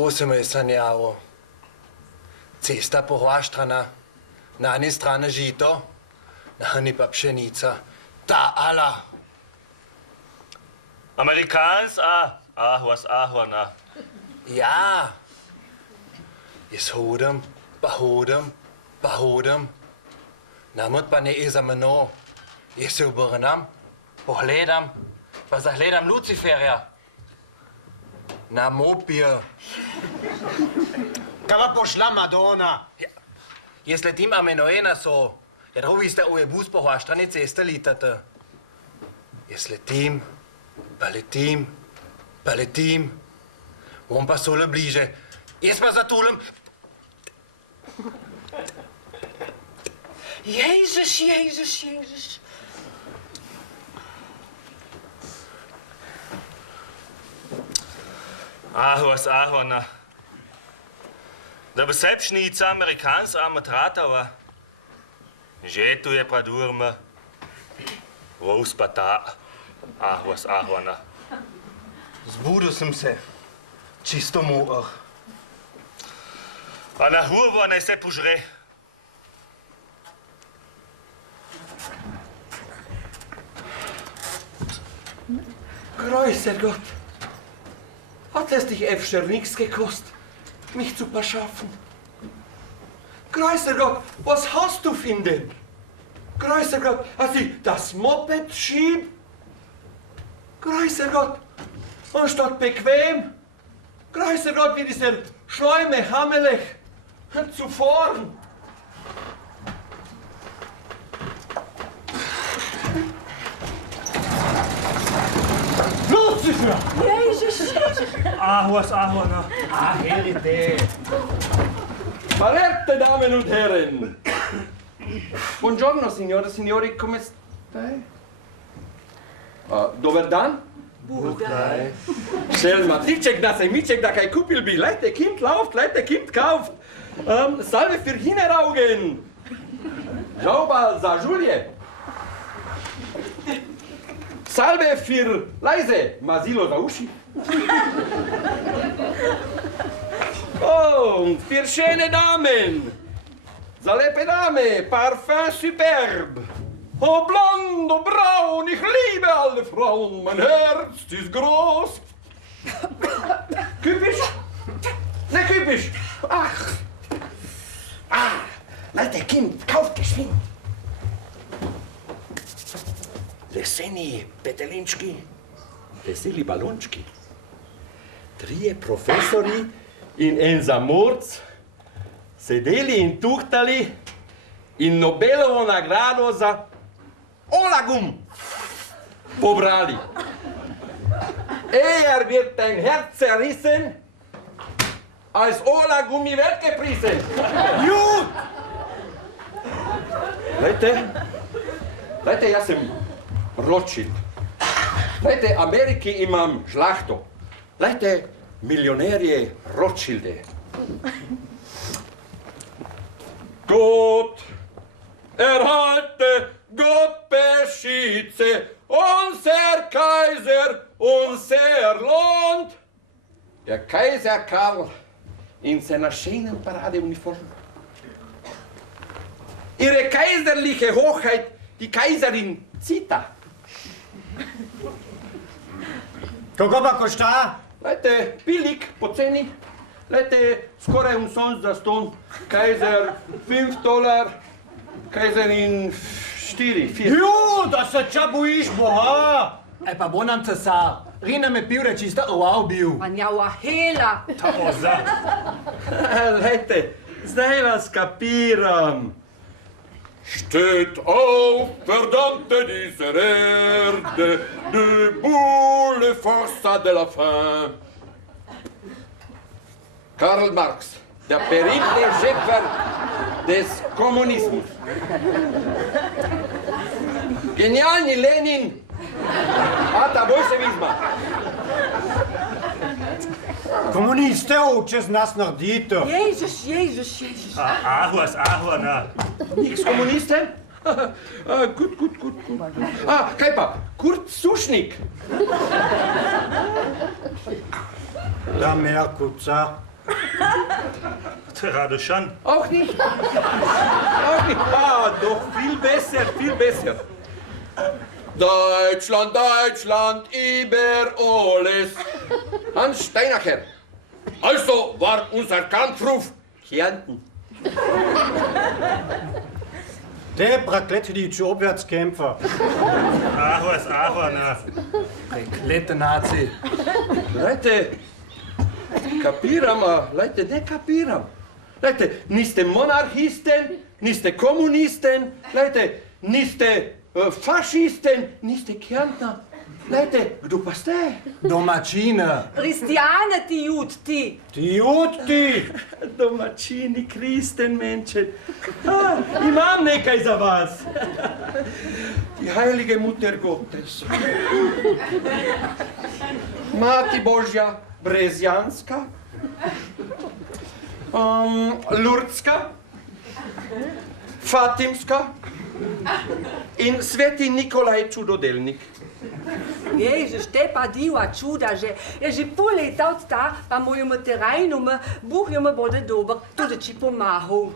To se mi je sanjalo. Cesta pohvaštrana, na eni strani žito, na eni pa pšenica. Ta ala. Amerikans, ahwas, ahwana. Ja. Jaz hodim, pa hodim, pa hodim. Namot pa ne je za meno. Jaz se obrnem, pogledam, pa zagledam Luciferja. Na mopije. Kaj pa pošla Madonna? Ja. Jaz letim Amenojena so. Ja, drugi ste v bus pohvaštrane ceste litate. Jaz letim, pa letim, pa letim. On pa sole bliže. Jaz pa zatulem. Jezus, Jezus, Jezus. Ahwas, ahwana. Da bi sepšnica Amerikans amatratava. Že tu je pradurma. Vos pa ta. Ahwas, ahwana. Zbudil sem se. Čisto mohr. A na hurvo naj se požre. Grüße Gott. Hat es dich öfter nichts gekostet, mich zu beschaffen? Grüße Gott, was hast du finden? Grüße Gott, als ich das Moped schieb? Grüße Gott, anstatt bequem? Grüße Gott, wie dieser Schleume hammelig zu fahren. Lucifer! Jezus, Jezus. Ahwas, ahwana. Ah, Heride. Verehrte Damen und Herren. Buongiorno, signore e signori, come stai? Dobar dan? Budaj. Selma, Tiček, da se Miček, da kaj kupil bi. Leute, Kind lauft, Leute, Kind kauft. Salve für Hinteraugen. Žauba za žulje. Salve für leise, mazilo za uši. Und für schöne Damen. Za lepe Dame, Parfum superb. Oh, blond, oh, braun, ich liebe alle Frauen. Mein Herz ist groß. Küpisch? Ne, küpisch. Ach. Leute, Kind, kauft geschwind. Leseni petelinčki, veseli balončki. Trije profesori in en zamorc sedeli in tuhtali in Nobelovo nagrado za Olagum pobrali. Er wird dein Herz zerrissen, als Olagum i wird gepriesen. Jut! Lejte, jaz sem Rothschild. Lejte, Ameriki imam žlahto. Lejte, milionerje Rothschilde. Gott erhalte Gott beschütze unser Kaiser, unser Land. Der Kaiser Karl in seiner schönen Paradeuniform. Ihre kaiserliche Hochheit, die Kaiserin Zita. Kako pa košta? Lejte, billig, poceni. Lejte, skoraj umsonst za ston. Kaiser $5, Kaiserin 4. Jo, da se ča bojiš Boha. Pa bo nam cesar. Rina me pil reči, sta oval bil. Pa njava hela. Lejte, zdaj vas kapiram. Steht auf, verdammte dieser Erde, debout le forçat de la faim. Karl Marx, der berühmte Schöpfer des Kommunismus. Genialni Lenin, ata bolševizma. Komuniste hoče z nas narediti. Jezus, Jezus, Jezus. Ahwas, ahwana. Niks komuniste? Gut. Kaj pa, Kurt Sušnik. Da Merkuca. Der Radoshan. Auch nicht. Auch nicht. Ah, doch viel besser, viel besser. Deutschland, Deutschland, über alles. Hans Steinacher. Also war unser Kampfruf Kärnten. Der Prakletidische Abwärtskämpfer. Ahwas Ahwana. Preklete Nazi. Leute, kapiram, Leute, ne kapiram. Leute, niste monarchisten, niste kommunisten, Leute, niste faschisten, niste Kärntner. Leute, kdo pa ste? Domačine. Kristjane ti jud ti. Die Jutti. Domačini, Kristenmenschen. Ah, imam nekaj za vas. Die heilige Mutter Gottes. Mati Božja Brezjanska. Lurdska. Fatimska. In sveti Nikolaj Čudodelnik. Ježiš, te pa diva čuda že. Je že pol leta od ta, pa mojemu terajnu Bog jemu bude dober, tudi či pomahal.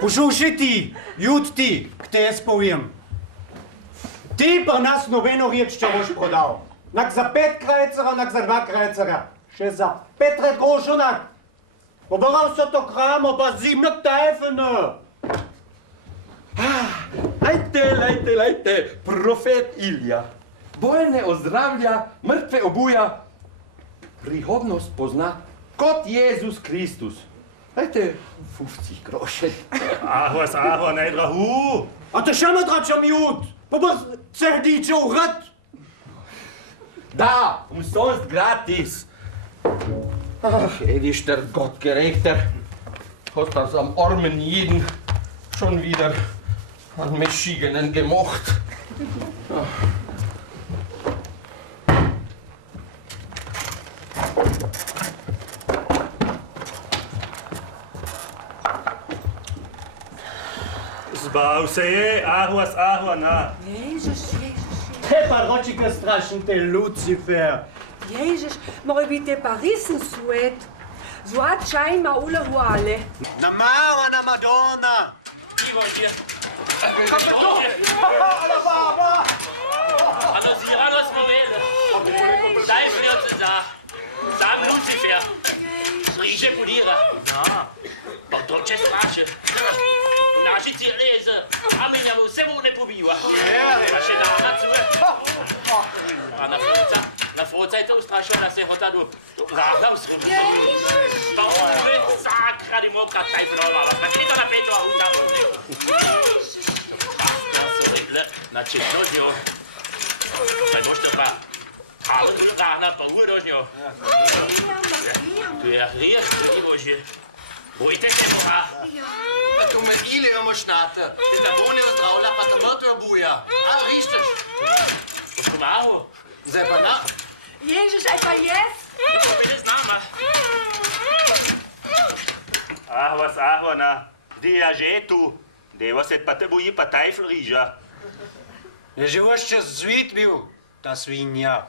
Poslušaj ti, Jutti, k te jaz povem. Ti pa nas nobeno reč, če boš prodal. Nak za 5 krajcera, nak za 2 krajcera. Še za 5 redrošonak. Poberal so to kramo, pa zimno tajfene. Lejte, Profet Ilja. Bolne ozdravlja, mrtve obuja. Prihodnost pozna kot Jezus Kristus. Lejte, 50 grošek. Ahwas Ahwana, Edrahu. A to še nadračam Jud. Pa bo cerdiče urad. Da, umsonst gratis. Ach, Edisch, der Gottgerechter. Hat das am armen Jeden schon wieder an Meschigenen gemocht. Zbauseje, Ahwas Ahwana. Ježiš, Te pa ročike strašen te Lucifer. Ježiš, mora biti pa risen svet. Zvat čaj ma ule huale. Na mama, na Madonna. Ano ziranos morele. Daj vljoce za. Sam Lucifer. Riže polira. No. Pa to če straše. Naši cireze. A mi njemu vse mu ne pobiva. Pa še na cure. A na froca je to ustrašila, da se hota do vrata vzrema. Pa ove sakra di moka taj vlova. Pa kje to na peto a huta vode. Na četnožnjo. Pa možete pa rána pa úrožňou. Tu je rieš, ty bože. Bojte se moha. A tu med ili imamo šnate. Te da bone ozdravlja, pa ta mrtve obuja. A, rišteš? Počku malo. Zdaj pa da. Ježiš, aj pa jes? To bude z nama. Ahwas Ahwana. Kdy ja že tu? Deva se pa te boji pa tajfl riža. Je že ještě zvít byl, ta svinia.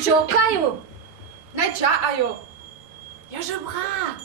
Čokaju. Naj čakajo. Ja že bra.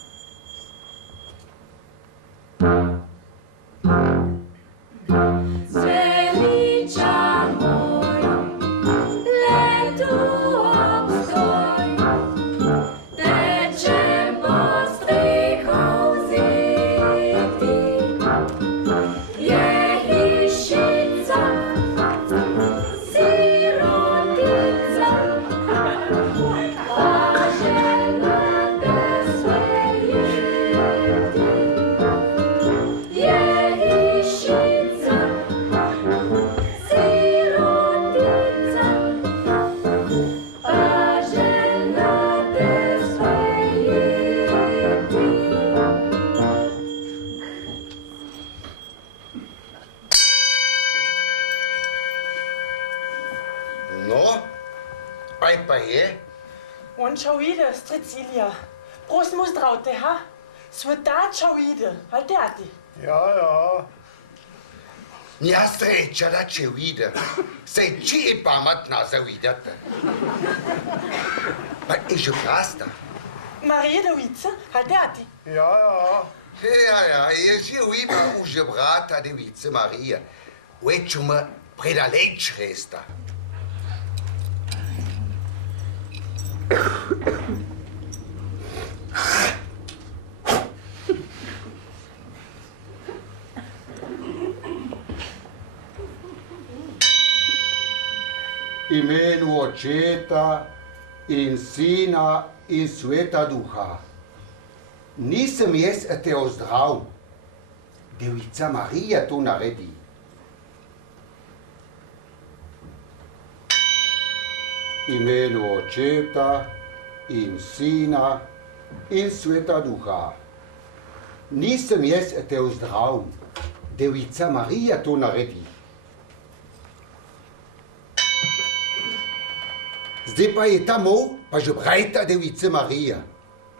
Ilja. Prost mus draute, ha? Svutat čau ide, al teati. Ja. Nja sreća da će vide. Se čije pamatna za videte. Pa je že prasta. Marije Devica, al teati. Ja, je že ima už brata Device Marije. Ueću me predaleč resta. Imenu Očeta in Sina in Sveta Duha. Nisem jaz te ozdrav. Devica Marija to naredi. Imenu Očeta in Sina in Sveta Duha. Nisem jaz te ozdrav. Devica Marija to naredi. Zdaj pa je tamo, pa že brajta Device Marija.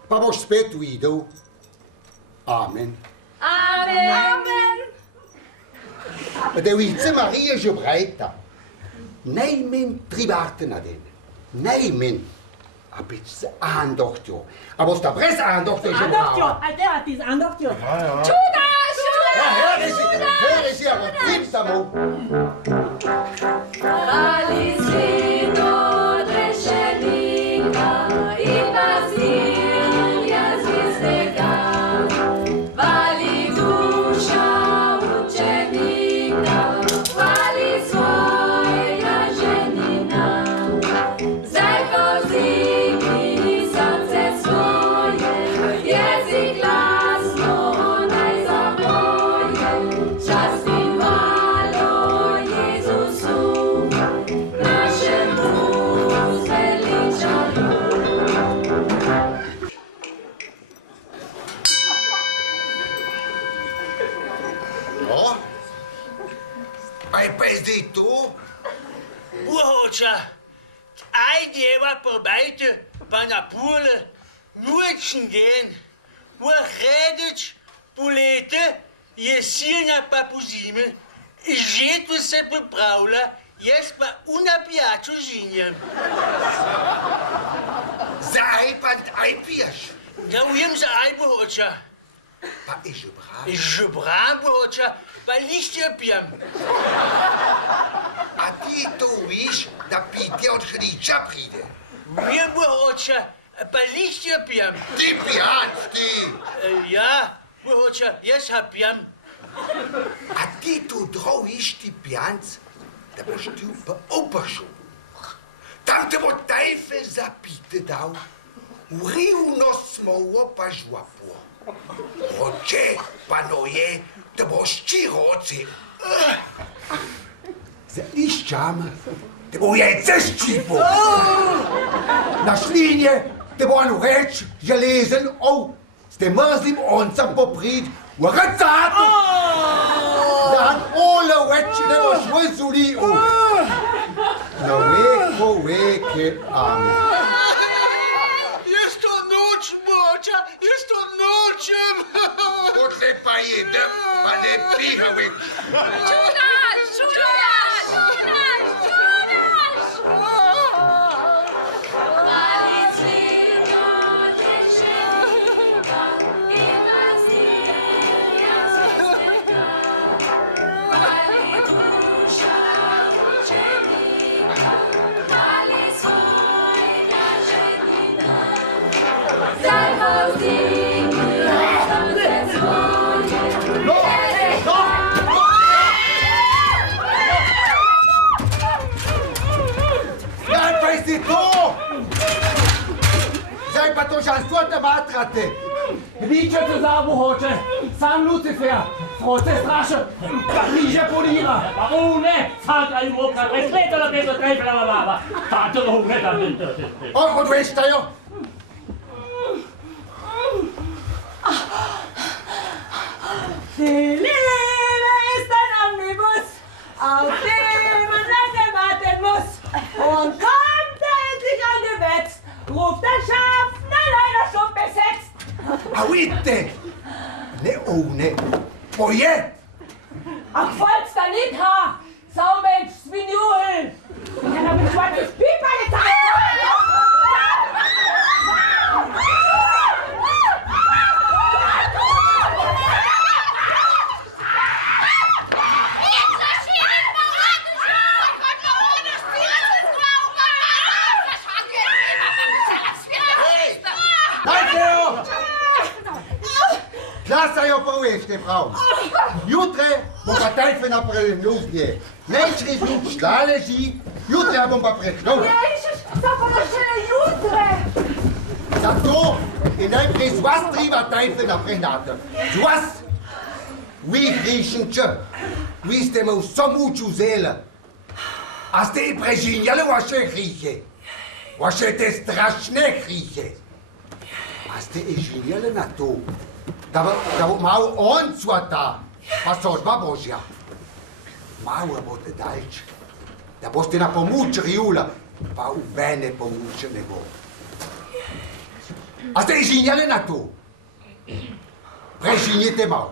Pa boš spet videl. Amen. Amen. Device Marije že brajta. Najmen 3 warten na den. Najmen. A bitte se aandochtjo. A boš ta brez aandochtjo že brala. Aandochtjo, al teati, aandochtjo. Čudaš! Hör is hier, wat klinkt tamo? Ajde, probajte, pa na pole, nočen den, vredič, polete, jesena pa pozime, žetva se pripravlja, jaz pa unapijačo žinjem. Za aj pa aj piješ? Da ujem za aj bohoča. Pa je že bran? Že bran bohoča, pa lišće pijem. A ti to viš, da pitje od hriča pride? Vjem bohoča, pa lišće pijem. Ti pijanc, ti! Ja, bohoča, jaz ha pijem. A ti tu droviš ti pijanc, da boš ti pa opršel. Tam te bo tajfe zapite dal, urivno smovo pa žvapo. Oče pa noje, da boš čiroci. Za liščami te bo jajce ščipo. Na šlinje te bo on reč železen ov s tem mrzlim oncem poprid v racatu. Dan ole več ne boš vizulil. Na veke, amen. Jaz to nočem, bohoča, jaz to nočem. Odle pa jedem, pa ne piha več. Čudaš! zatrate. Widzicie, co zabu hoče? Sam Lucifer, froce straše, pa križe polira. Une, sad i mokra, presletala te do trefla baba. Tato une da dentro. Odveštajo. Die Liebe ist ein Omnibus, auf dem man lange warten muss. Und kommt er endlich angewetzt, ruft der Schaffner leider schon besetzt. Auite. Ne ohne. Oje. Ach, voll's da nicht, ha! Saumensch, Svinjul! Ich hab ein schwarzes Pieper getan! Glasajo poveste prav. Jutre bom pa tajfe napravil ljubje. Najčri zlub šla leži, jutre bom pa preklal. Ježiš, to pa še jutre! Zato je najprej z vas treba tajfe naprehnati. Z vas! Vi hrišenče, vi ste me vso muč vzeli. A ste i prežinjali vaše hrihe. Vaše te strašne hrihe. A ste i žinjali na to, da bo malo on cvata, pa sodba Božja. Malo boste dalč, da boste na pomoč Rijula, pa v mene pomoč ne bo. A ste žinjali na to? Prežinjite malo.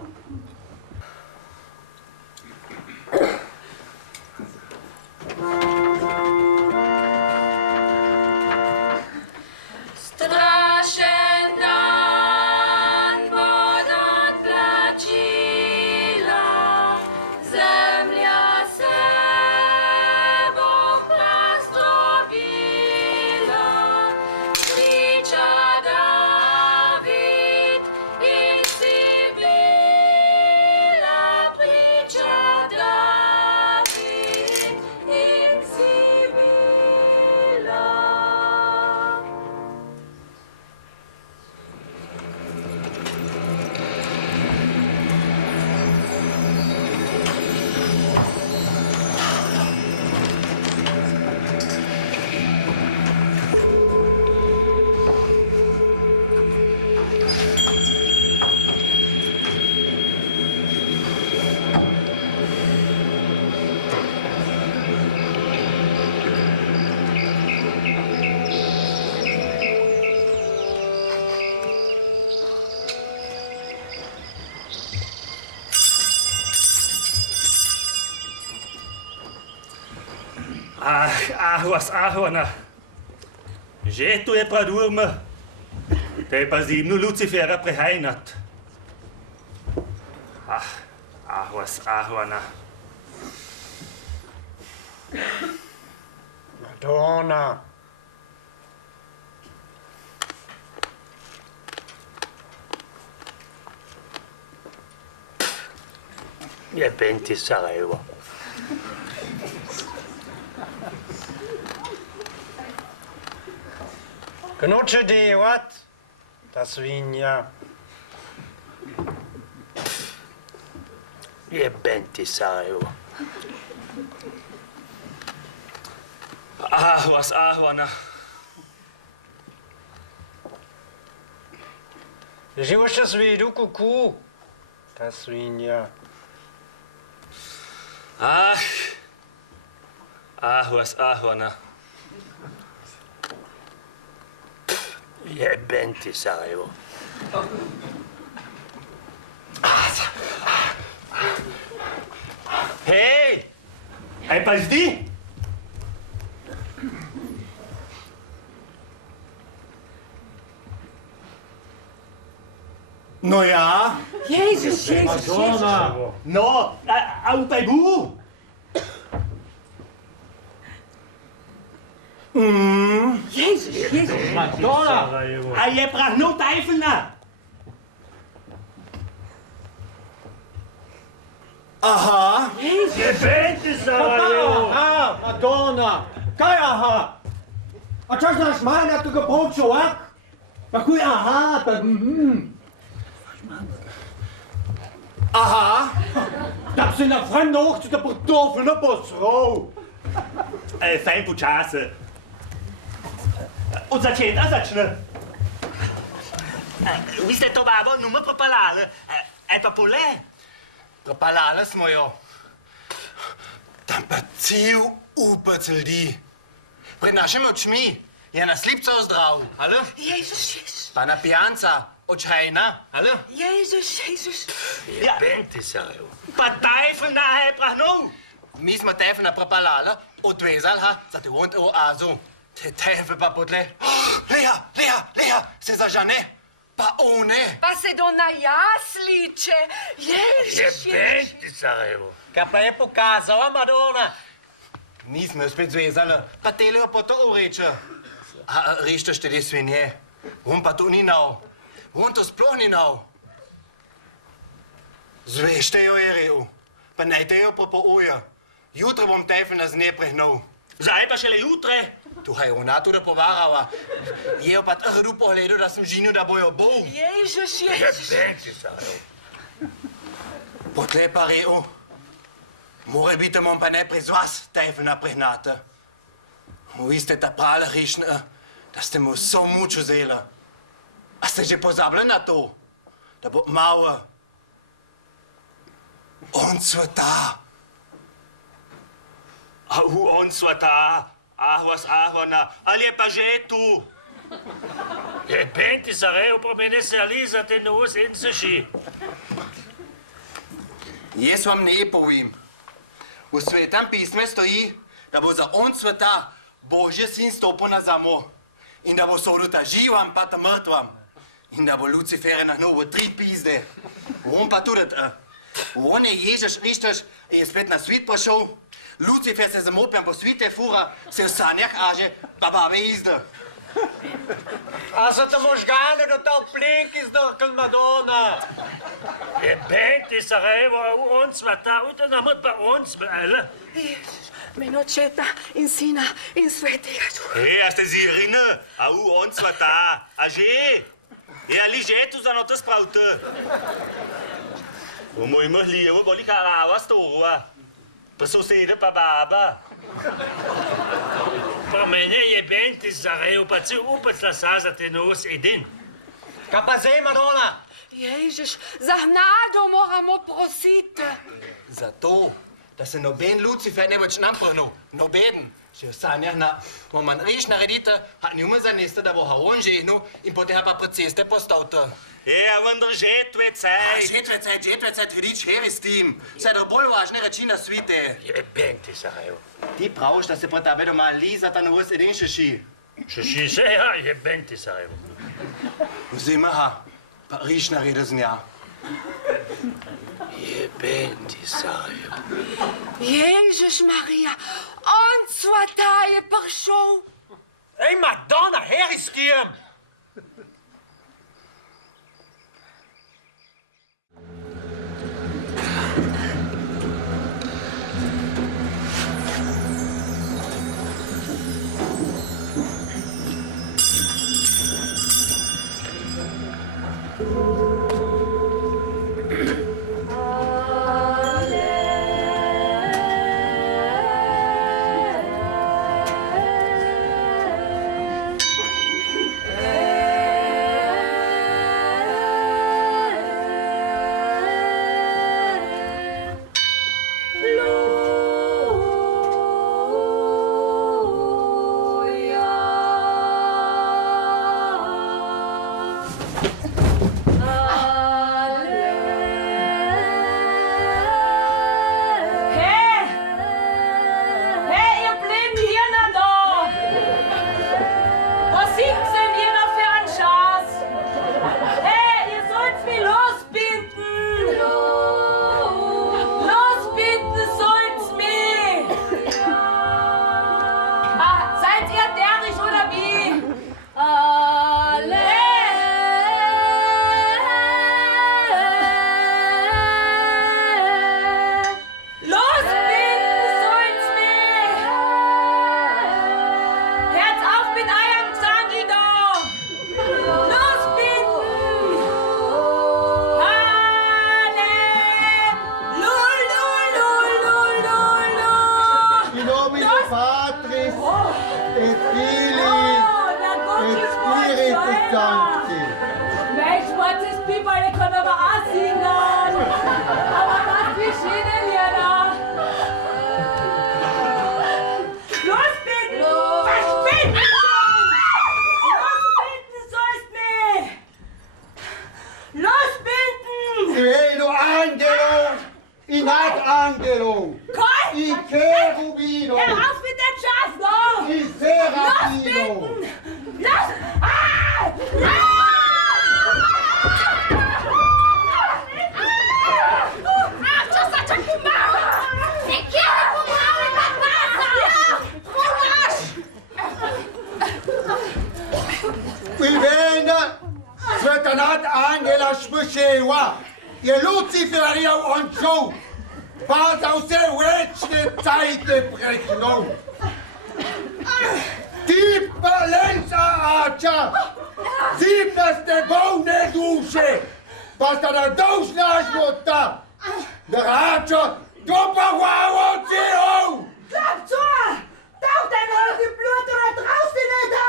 Ahwana. Že tu je pradurma, te pa zimnu Lucifera prehajnat. Ahwana. Madonna. Je benti Sarajevo. Knuče devat, ta svinja. Je benti Sarajevo. Ahwana. Живоше свиду куку, та свинья. Ahwana. Je benti Sarajevo. Hej! Aj pa zdi? No ja. Jezus. Madonna. No, a upaj bu? Jezus. Madonna. A je prahnul tajfelna. Aha. Je benti Sarajevo. Aha, Madonna. Kaj aha? A čo znaš maj na toga počovak? Такой, ага, так, Aha, dat zijn een vreemde ochtend de portoffel op ons vrouw. Fijn počase. Od začetka začne. Vi ste to babo nume propalali, pa pole? Propalali smo jo. Tam pa cel upec ljudi. Pred našimi očmi je na slipca ozdravil, ali? Jezus. Pa na pijanca od Eine, ali? Jezus. Ja, bent is er jo. Pa tajfel na hebrahno. Mi smo tefel na propalali, odvezali ha, za te vont v oazu. Te tefel pa potle. Leha, se zažane. Pa one. Pa se do na jasliče. Je bent is er jo. Kaj pa je pokazala Madonna? Nismo jo spet zvezali, pa telejo po to ureče. A rište štede svinje. On pa to ni nov. On to sploh ni nov. Zvešte jo je rev. Pa najte jo po uje. Jutro bom tefel na zne prehnul. Zdaj pa šele jutre. Tu je ona tudi povarala. Je jo pa tako pogledal, da sem žinil, da bojo bol. Jezus. Je bent is er jo. Potle pa rev. More biti bom pa najprej z vas tefel na prehnate. Vi ste ta prale rišne, da ste mu vso muč vzeli. A ste že pozabili na to, da bo malo on sveta. On sveta, ahvana, ali je pa že tu? Je bent is er jo, promene se aliza te nos in se ši. Jaz vam ne povem. V svetem pisme stoji, da bo za on sveta Božji sin stopil na zamo in da bo sodil ta živam pa ta mrtvam in da bo Lucifer nahnul v 3 pizde. On pa tudi, on je Ježeš Rišteš in je spet na svit prišel. Lucifer se zamopjan po svite fura, se v sanjah aže, pa babe izde. A so to možgane, da to plenki zdrkal Madonna? Je bent is er jo, on sveta, ujte nam pa on sveta. Min očeta in sina in svetega duha. A ste zirine, on sveta, a že? Ali že tu za no to spravite? V moj mrljivo boli karava stora. Pa sosede pa baba. Promene je bent is er jo, pa cel upec lasa za te nos edin. Kaj pa zdaj, Madonna? Ježiš, za gnado moramo prositi. Zato, da se noben Lucifer ne več nam prhnul. Noben. Še v sanjah na, ko man riš naredite, ha njome zaneste, da bo ha on žehnul in potem pa pred ceste postavite. A vendar žetve caj. Žetve cajt, vidič, heri s tim. Vse da bolj važne reči na svite. Je bent is er jo. Ti praviš, da se pred tebe doma lizata na vas edin šeši. Še se, ja, je bent is er jo. Vzemi ha, pa riš naredi z nja. Je bent is er jo. Ježiš Marija, on sveta je prišel. Ej, Madonna, heri s tem! Angelo! Gott! I Cherubino! Hör auf mit der Chasno! I Serafino! Lass! Vivenda, svetanat Angela Šmuševa, je Luciferjev ončov, pa za vse večne cajte preknov. Ti palenca ača, zimnaste bolne duše, pa sta na dolžna žmota, da rača do pahvalo cihov. Glaub zu! Tauch dein Auge Blut oder traust du nicht da!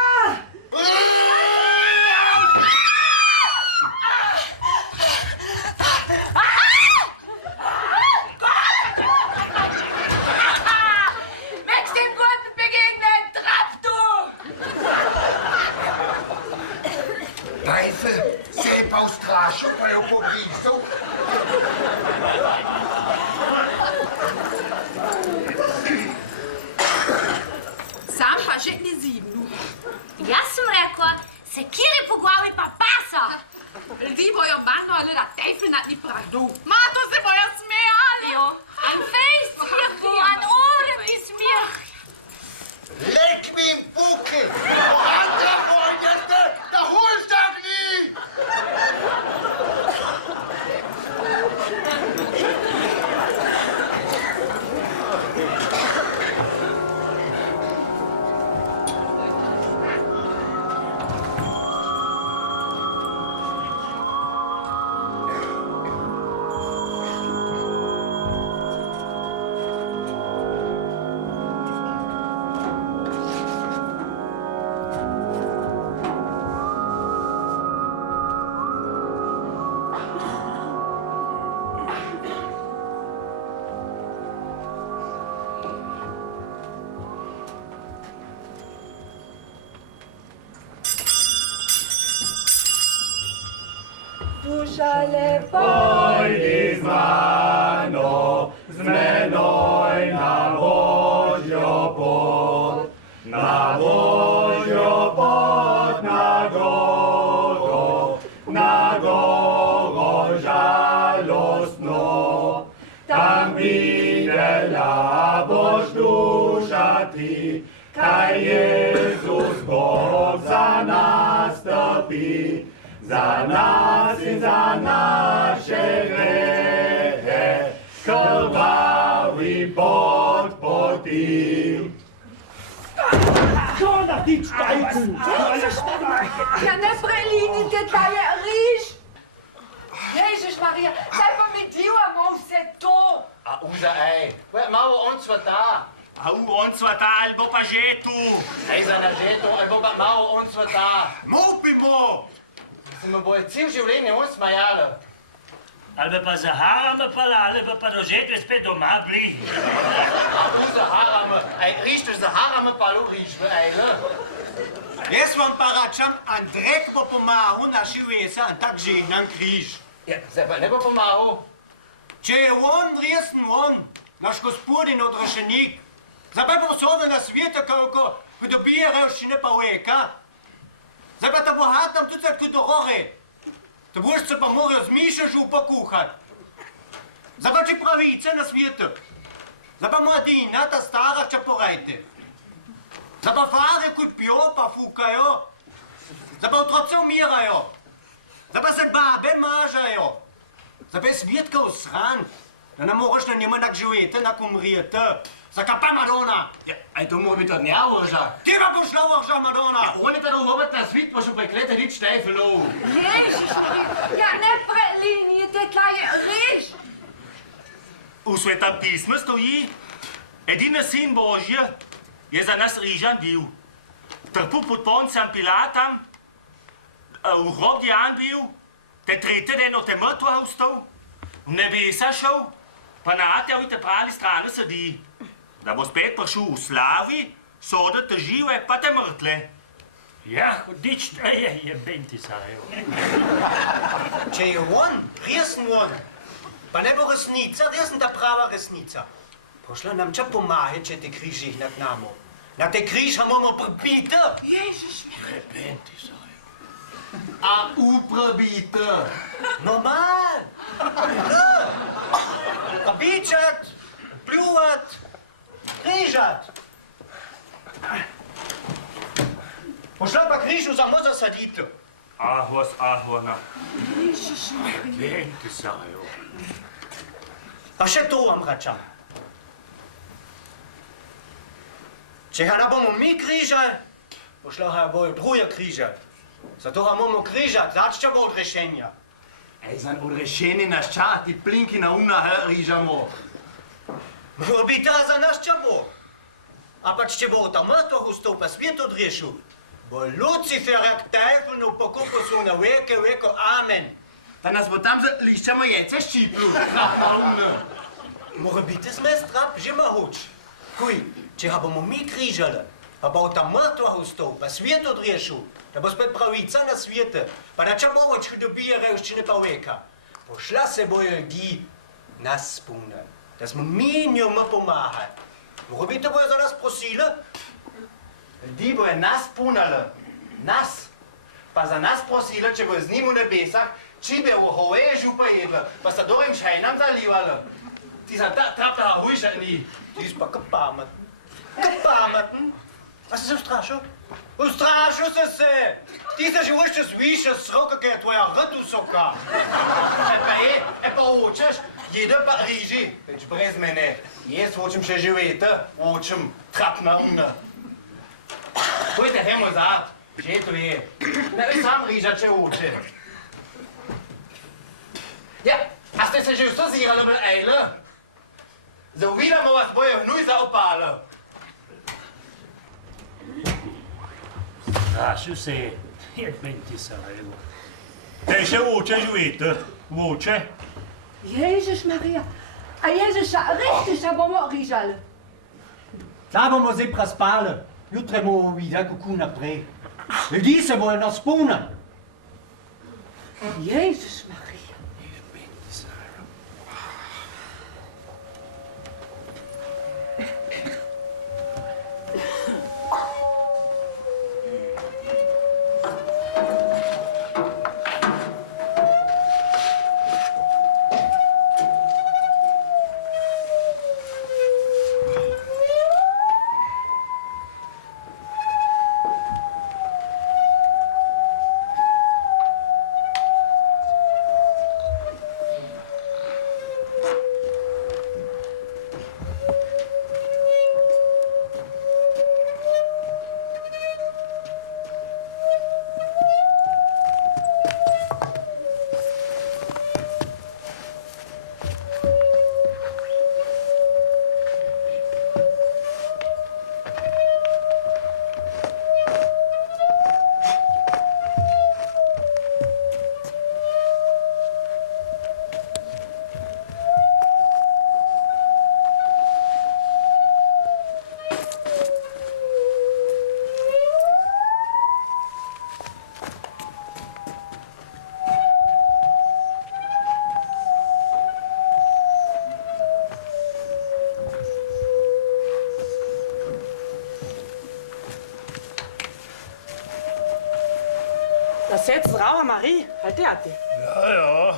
Möchtest dem Guten begegnen, trapp du! Teufel, se pa ustrašil, pa je pogrizal. Sam pa že ni zimnu. Jaz sem rekla, sekire po glavi pa pasa. Ljudi bojo manj, ali da tejfenat ni pravdu. Mato se bojo smejali. Jo, ein Fest, hier wo an Ohren ist mir. Leck mi im Buckel! Andere Freundeste, da holst du nie! Dušale Pojdi z mano, z menoj na Božjo pot, na Božjo pot, na goro žalostno. Tam videla boš duša ti, kaj Jezus Bog za nas trpi. Za nas in za naše grehe, krvavi pot potil. Čo da ti čtajcu? Ja ne prelinite, da je riž. Ježiš Marija, zdaj pa mi divamo vse to. A uza ej, malo on sveta. A on svata, albo pa že tu. Ej za na žetu, albo pa malo on sveta. Mopi mo! Se me boje cel življenje on smajala. Ali pa zaharame pa, ali pa dožetve spet doma bili. A tu zaharame, ej rište zaharame pa lu rištve, ej le. Jaz vam pa račam, Andrek bo pomahal naši vesa, an tak žehnan križ. Ja, zdaj pa ne bo pomahal. Če je on resen on, naš gospodin odrešenik, zdaj pa posode na sveta, kako dobije revščine pa veka. Zdaj pa te bohatam tudi tako dorohe. Te boš se pa moral z mišežu pokuhat. Zdaj pa če pravice na svetu. Zdaj pa mladina, ta stara, če porajte. Zdaj pa fare, ko pijo pa fukajo. Zdaj pa otroci umirajo. Zdaj pa se babe mažajo. Zdaj pa je svetka osran. Da ne moraš na njima nak živeti, nak umrijeti. Zakaj pa Madonna? Ja, ej to mora biti od nja voža. Ti pa boš lovoža, Madonna. On je teda uhovet na svit, pa še preklete nič tejfelov. Ježiš Marija, ja ne prelinite, da je riž. V Svetem pismu stoji, edini sin Božji je za nas rižan bil. Trpel pod Poncem Pilatom, v grob dejan bil, te tretji den od te mrtva vstal, v nebesa šel, pa na Atjavi te pravi strani sedi. Da bo spet prišel v slavi, soditi te žive, pa te mrtle. Ja, hudič, da je jebenti sajo. Če je on, resen on, Pa ne bo resnica, jaz sem ta prava resnica. Pošla nam če pomahe, če te križ jih nad namo. Na te križ imamo prebite. Ježiš, Repenti se. A uprebite. Normal. Prebičat, pljuvat, križat. Pošla pa križu za moza sadite. Ahvona. Ježiš, Repenti se. Pa še to vam račam. Če ga ne bomo mi križali, pošla ga bojo druge križati. Zato ga moramo križati, začne bo od rešenja. Ej, za odrešeni naš čas, ti plinki na rižamo. Mora biti za naš čas bo. A pa če bo tam mrtvo vstop, pa svijet odrešil, bo Lucifer jak tajflno pokupo so na veko, amen. Da nas bo tam za liščamo jajce ščipil. Mora biti sme strap, že ma hoč. Kuj, če ga bomo mi križali, pa bo tam mrtvo vstop, pa svijet odrešil, da bo spet pravica na svijete, pa da če mogoč dobije revščine pa veka. Pošla se bojo ljudi nas spomnili, da smo mi njoma pomahali. Mora biti bojo za nas prosili? Ljudi bojo nas punali, nas. Pa za nas prosili, če bojo z njim v nebesah, čibe v hovežu pa jedli, pa sta dorim šajnam zalivali. Ti za trapta hujšani. Ti si pa ka pameten. Ka pameten? A si se ustrašil? Ustrašil se! Ti se že ušte zviše sroka, kaj je tvoja rad visoka. Pa hočeš, jedem pa riži. Več brez mene. Jaz hočem še živeti, hočem trapna una. Pojte, hej moj zad, že to je. Ne veš sam riža, če hoče. Ja, a ste se že vse zirali v Eine? Zauvidamo vas bojo hnuj za opale. Strašil se je. Repenti se. Kaj še voče živeti? Voče? Ježiš, Marija. A Ježiša, richtig bomo rižali. Da bomo zdaj praspali. Jutre bomo videli, kako naprej. Ljudi se bojo nas spomnili. Ježiš, Marija. Sed zdrava, Marij, kaj teatr? Ja.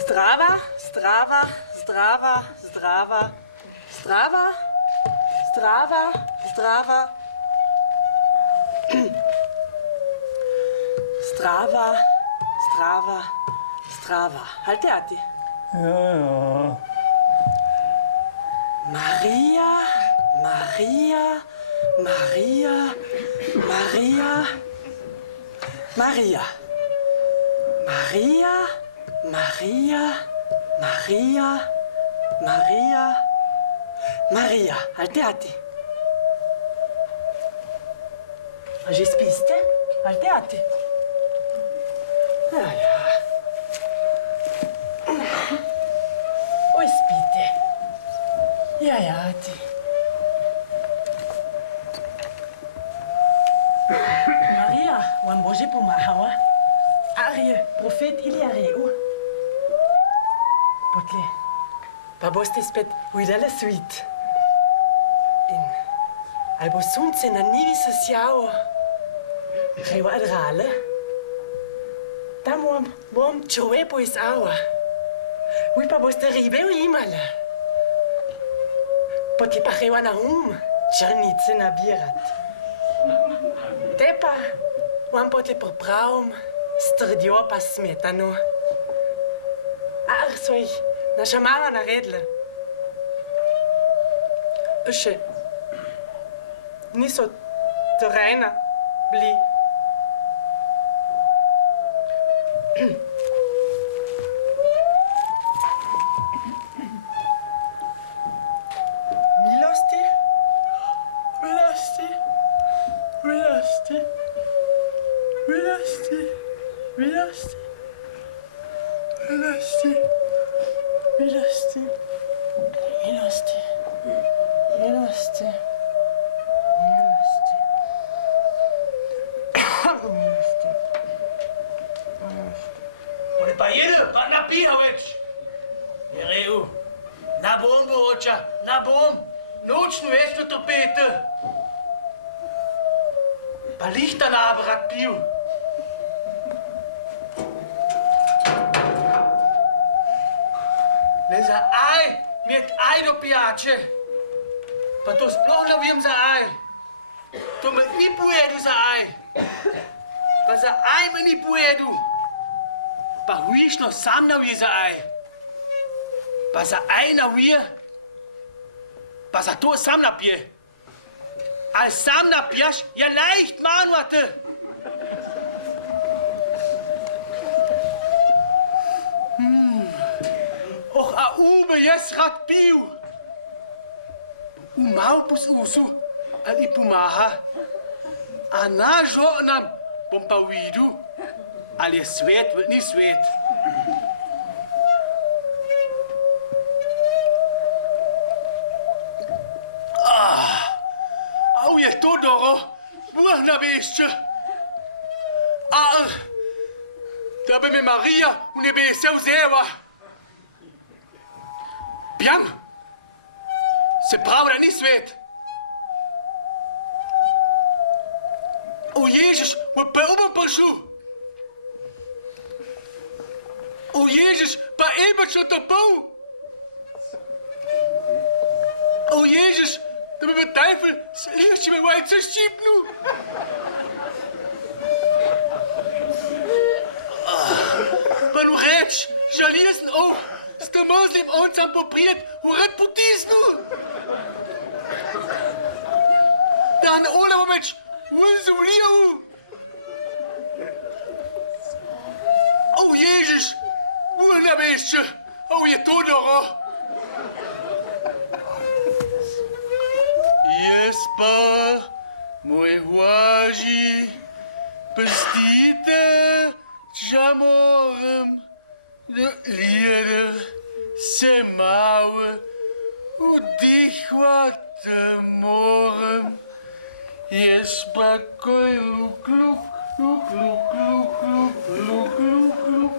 Zdrava, zdrava, zdrava, zdrava, zdrava, zdrava, zdrava. Zdrava. Strava. Halt teatr. Ja. Maria. Halt teatr. A že spiste? Halt teatr. Ja. Oj, spite. Ja, die. Maria, wan bože pomahała. Arje, profet Ilja rekel. Potlej, pa boste spet ujdale svit. In albo sunce na nivi se sjavo. Reva adrale. Tam bom čovepo iz ava. Vi pa boste ribe u imala. Potlej pa reva na črnice nabirat. Te pa vam potlej pripravim strdjo pa smetano. So jih naša mama naredila. Še niso trajna bili. Milosti, milosti, milosti, milosti, milosti, milosti. Milosti, milosti, milosti, milosti, milosti, milosti. Ole pa jede, pa napija več. Je reju, na bom boča, na bom, nočno večno topete. Pa lichta nabrat pil. Ne za aj, met aj do pijače. Pa to sploh ne vem za aj. To me ni pojedu za aj. Pa za aj me ni pojedu. Pa huišno sam navi za aj. Pa za aj navije. Pa za to sam napije. Al sam napijaš, ja leicht manuvate. A ume jaz rad pil. Umal po usu, ali pomaha. A na žonam bom pa videl, ali je svet, ali ni svet. Au je to doro, buah na vešče. Da bi me Marija v nebese vzela. Bjam, se pravi, da ni svet. O Ježiš, v prvo bom prišel. O Ježiš, pa ebečno topol. O Ježiš, da bi me Teufel slišče me vajce ščipnil. Pa nu reč, žaljezen s tem mrzlim oncem poprijet v rad potisnil. Da ne olemo več vzulil. O Ježiš, na vešče, je to doro. Jaz pa, moj hlaži, pustite, če moram, da leder se malo vdihvati moram. Jaz pa koj luk, luk, luk, luk, luk, luk, luk, luk, luk.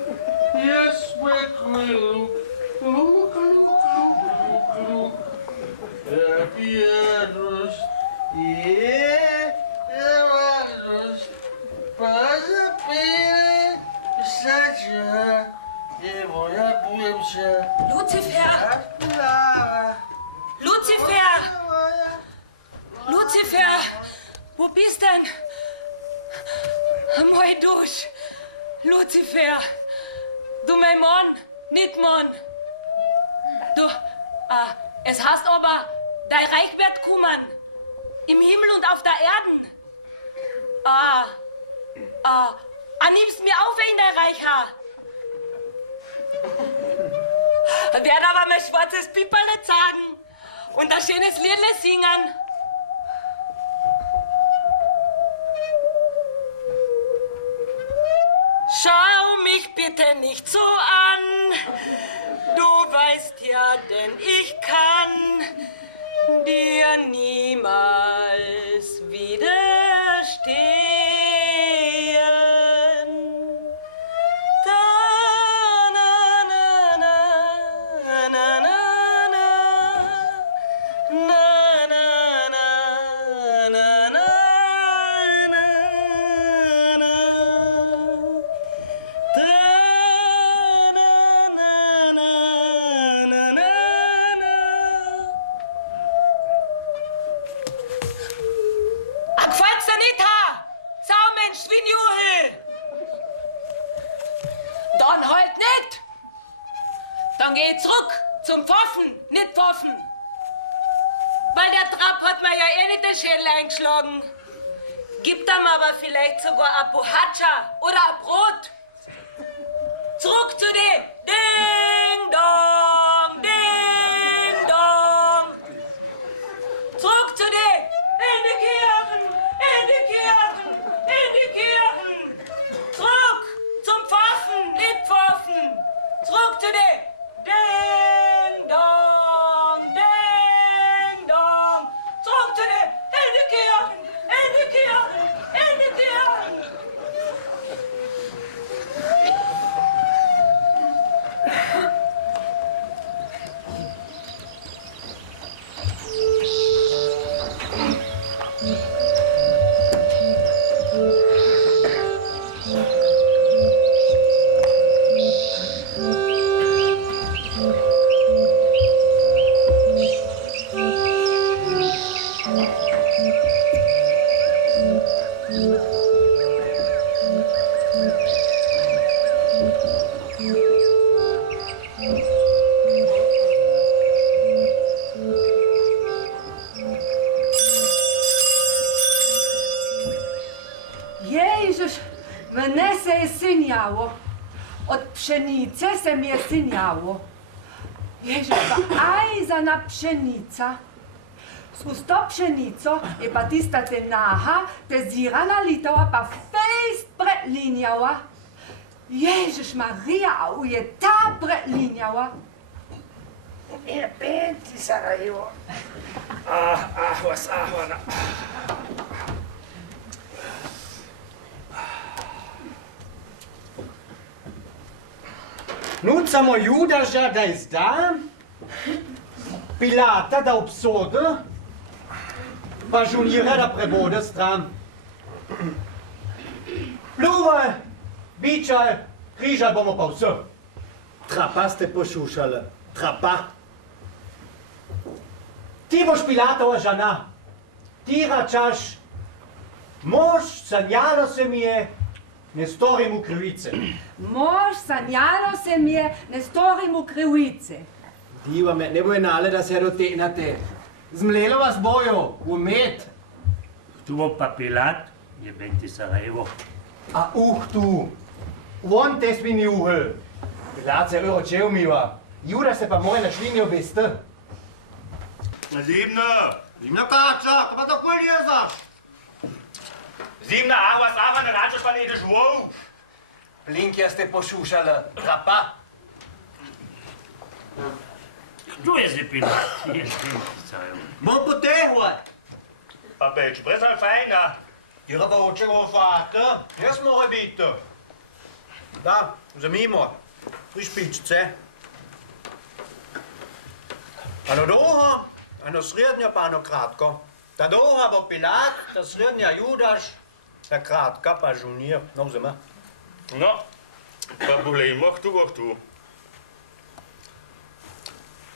Jaz pa koj luk, luk, luk, luk, luk, luk. Radost je radost, pa zapije vsača, je moja bujemša. Lucifer! Lucifer! Lucifer! Wo bist denn? Moj duš! Lucifer! Du mein Mann, nicht Mann! Du, es heißt aber, dein Reich wird kommen. Im Himmel und auf der Erden. Nimmst mir auf in dein Reich, ha? Werd aber mein schwarzes Piperle sagen und ein schönes Liedle singen. Schau mich bitte nicht so an. Du weißt ja, denn ich kann dir niemals widerstehen. Da, na, na, na, na, na, na, na, na, na, na, na, na, na. Tra, na, na, na, na, na, na. Ach, falls du nicht ha! Saumensch, wie Juhel! Dann halt nicht! Dann geh zurück zum Pfaffen, nicht Pfaffen! Weil der Trapp hat mir ja eh nicht den Schädel eingeschlagen. Gibt ihm aber vielleicht sogar ein Bohatscha oder ein Brot. Zurück zu dir! Ding dong, ding dong! Zurück zu dir! In die Kirchen, in die Kirchen, in die Kirchen! Zurück zum Pfaffen, nicht Pfaffen! Zurück zu dir! Ding dong, ding dong! Zurück zu dir! In die Kirchen, in die Kirchen, in die Kirchen! Ježiš, mene se je sinjalo. Od pšenice se mi je sinjalo. Ježiš, pa ajzana pšenica. Skozi to pšenico je pa tista tenaha, te zirana litova pa fejst prelinjala. Ježiš Marija, a je ta prelinjala. Je penti Sarajevo. Ahvas, ahvana. Nun samo Judaša, da je zda, Pilata, da obsodi, pa žunira, da prebode stran. Pluvaj, bičaj, križaj bomo pa vse. Trapa ste pošušali, trapa. Ti boš Pilatova žena, ti račaš, mož sanjalo se mi je, ne storim mu krivice. Mož sanjalo se mi je, ne storim mu krivice. Diva me, ne boje nale, da se doteknate. Zmlelo vas bojo, v med. Tu bo pa Pilat, je benti Sarajevo. A tu, von te svini uhel. Pilat se je oče umiva, Juda se pa moje našli obeste. Zimna kača, pa takoj jezaš. Zimna ahvas, ahvana, račaš pa ne ideš vov. Blinkja ste pošušali, trapa. Kdo je zdaj Pilat? Je benti Sarajevo. Bom potehla. Pa beč, brez alfajna. Jera pa oče fata, jaz mora biti. Da, vzemimo, frišpičce. Ano dolgo, ano srednjo pa ano kratko. Ta dolga bo Pilat, ta srednja Judaš, ta kratka pa žunir. No, vzema. No, pa bolejmo, tu.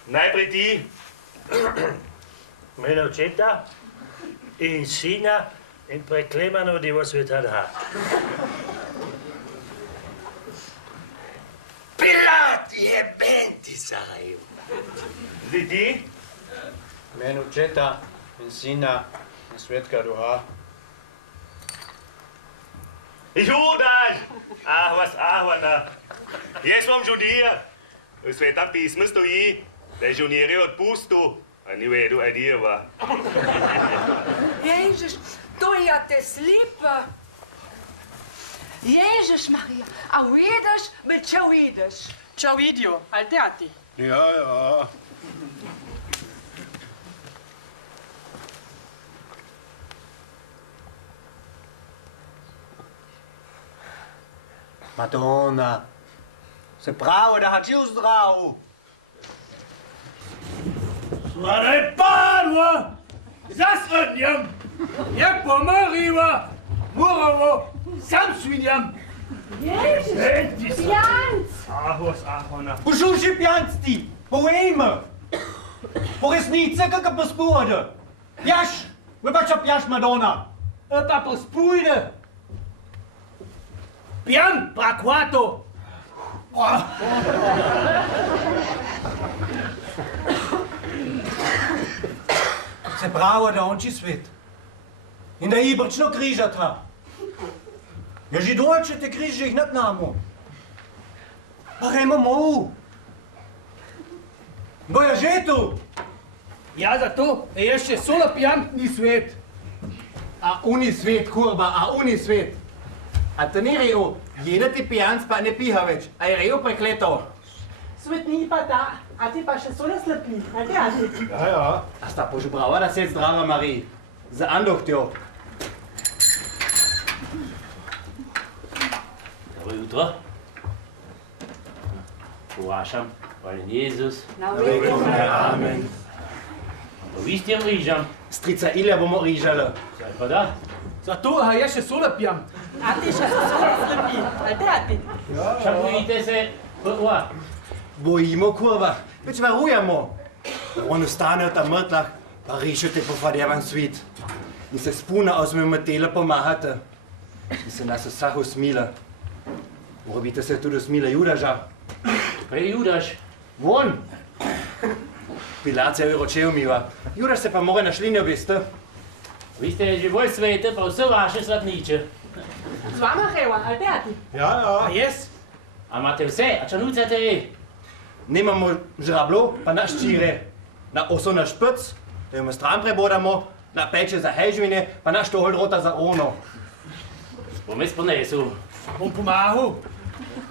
Najprej ti. Mene očeta in sina in preklemano divo sveta dva. Pilat je benti Sarajevo. Zdaj ti? Mene očeta in sina in svetka duha. Judaš! Ahvas, ahvana. Jaz vam žunir. V svetem pismu stoji, da je žunir odpustil. A ni vedel, edijeva. Ježiš, to je te slipa. Ježiš Marija, a vidiš, me če vidiš? Ciao video, al teatri. Ja, ja. Madonna. Se bravo, da hat just drauf. Svare panvo! Zasvrnjam! Jak pomariva! Morovo! Sam svinjam! Jezus, Jans! Ahona. Poslušaj, pijanci, povejme. Po resnici, kako pa spode. Pjaš, vybača pjaš, Madonna. Pa pospujde! Pijan, prakvato! Se bravo, da on či svet. In da ji brčno križata. Ja, že doče te križi jih nad namo. Pa gremo mu. Boja že tu. Ja, zato je ještě solo pijantni svet. A uni svet, kurba, a uni svet. A to ni rejo, jeden ti pijanc pa ne piha več, a je rejo prekleto. Svet ni pa ta, a ti pa še solo slepi, a ti? Ja, ja. A sta požubrava, da se zdrava, Marij. Za andohtjo. Dobro jutro. Uvašam, hvala Jezus. Amen. Vi s tem rižam. Strica Ilja bomo rižali. Zdaj pa da. Zato a je še solo pijam. A ti še solo slepi, a ti? Šta bojite se prva? Bojimo, kurva. Več varujemo. On ostane tam mrtlah, pa rišete po fadevan svet. In se spuna osmeme tele pomahate. In se nas vsah usmila. Morabite se tudi usmila Judaža. Kaj je Judaš? Von! Pilat se je roče umiva. Judaš se pa more našli ne veste. Vi ste že bolj svete, pa vse vaše sladniče. Z vama Hevan, a ti? Ja, ja. A jes? A imate vse, a čanucate vi? Nemamo žrablo, pa naš čire. Na oso na špec, da jim stran prebodamo, na peče za hežvine, pa naš toholrota za ono. Bom jaz ponesel. Bom pomagal.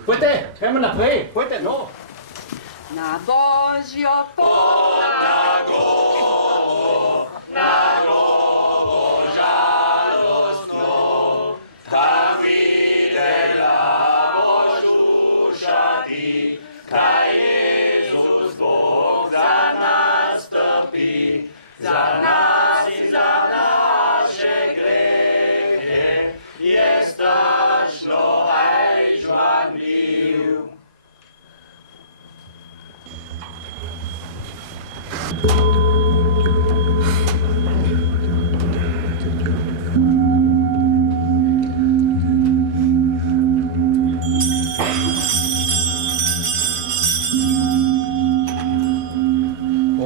Pojte, gremo naprej, pojte, no. Na Božjo potago, Na govo žalostno, tam videla boš duša ti, kaj Jezus Bog za nas trpi, za nas in za naše grehe, je strašno aj žvanljiv.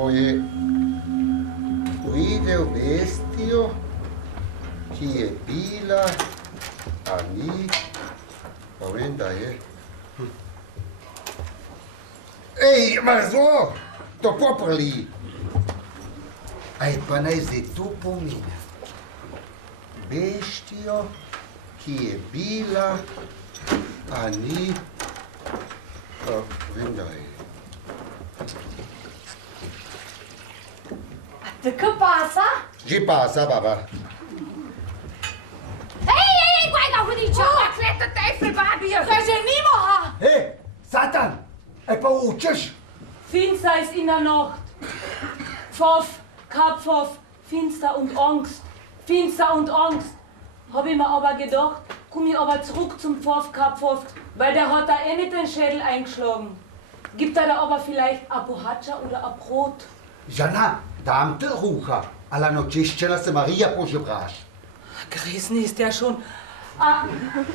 Je uvidel vestijo, ki je bila, a ni, pa vem, da je. Ej, Marzo, to poprli. Aj pa naj zdaj tu pomine. Vestijo, ki je bila, a ni, pa vem, da je. Tako pasa? Že pasa, baba. Ej, guarda, hudiča! Kleta tejfel, babija! Preženimo ha! Hej, Satan, aj pa učeš? Finster ist in der Nacht. Pfoff, Kapfoff, Finster und Angst. Finster und Angst. Hab ich mir aber gedacht, komm ich aber zurück zum Pfoff, Kapfoff, weil der hat da nicht den Schädel eingeschlagen. Gibt er da aber vielleicht ein Bohatscha oder ein Brot? Žena, dam te ruha, ala nočiščena se Marija požebraš. Gerissen ist der schon. Ah,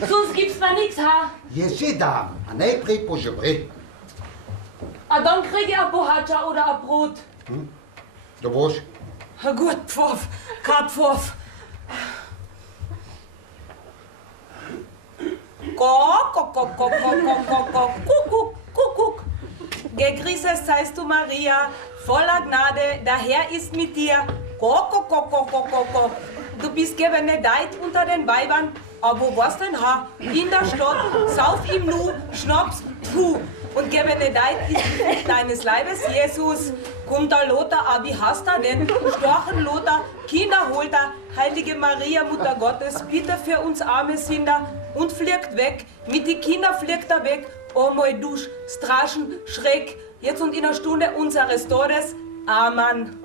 sonst gibt's da nix, ha? Je že dam, a najprej požebri. Ah, dann krieg ich ein Bohatscha oder ein Brot. Da boš? Gut, Pfoff, Kapfoff. Kuckuck. Gegrüßet seist du, Maria, voller Gnade, der Herr ist mit dir. Du bist gebenedeit unter den Weibern, aber wo warst denn, ha? In der Stadt, sauf ihm nu, Schnaps, puh. und gebe ne Deit ist deines Leibes, Jesus. Kommt da Lothar, aber wie hast er denn? Storchen Lothar, Kinder holt er, heilige Maria, Mutter Gottes, bitte für uns arme Sünder und fliegt weg. Mit die Kinder fliegt er weg. Oh mein Dusch, Straschen, Schreck, jetzt und in einer Stunde unseres Todes. Amen.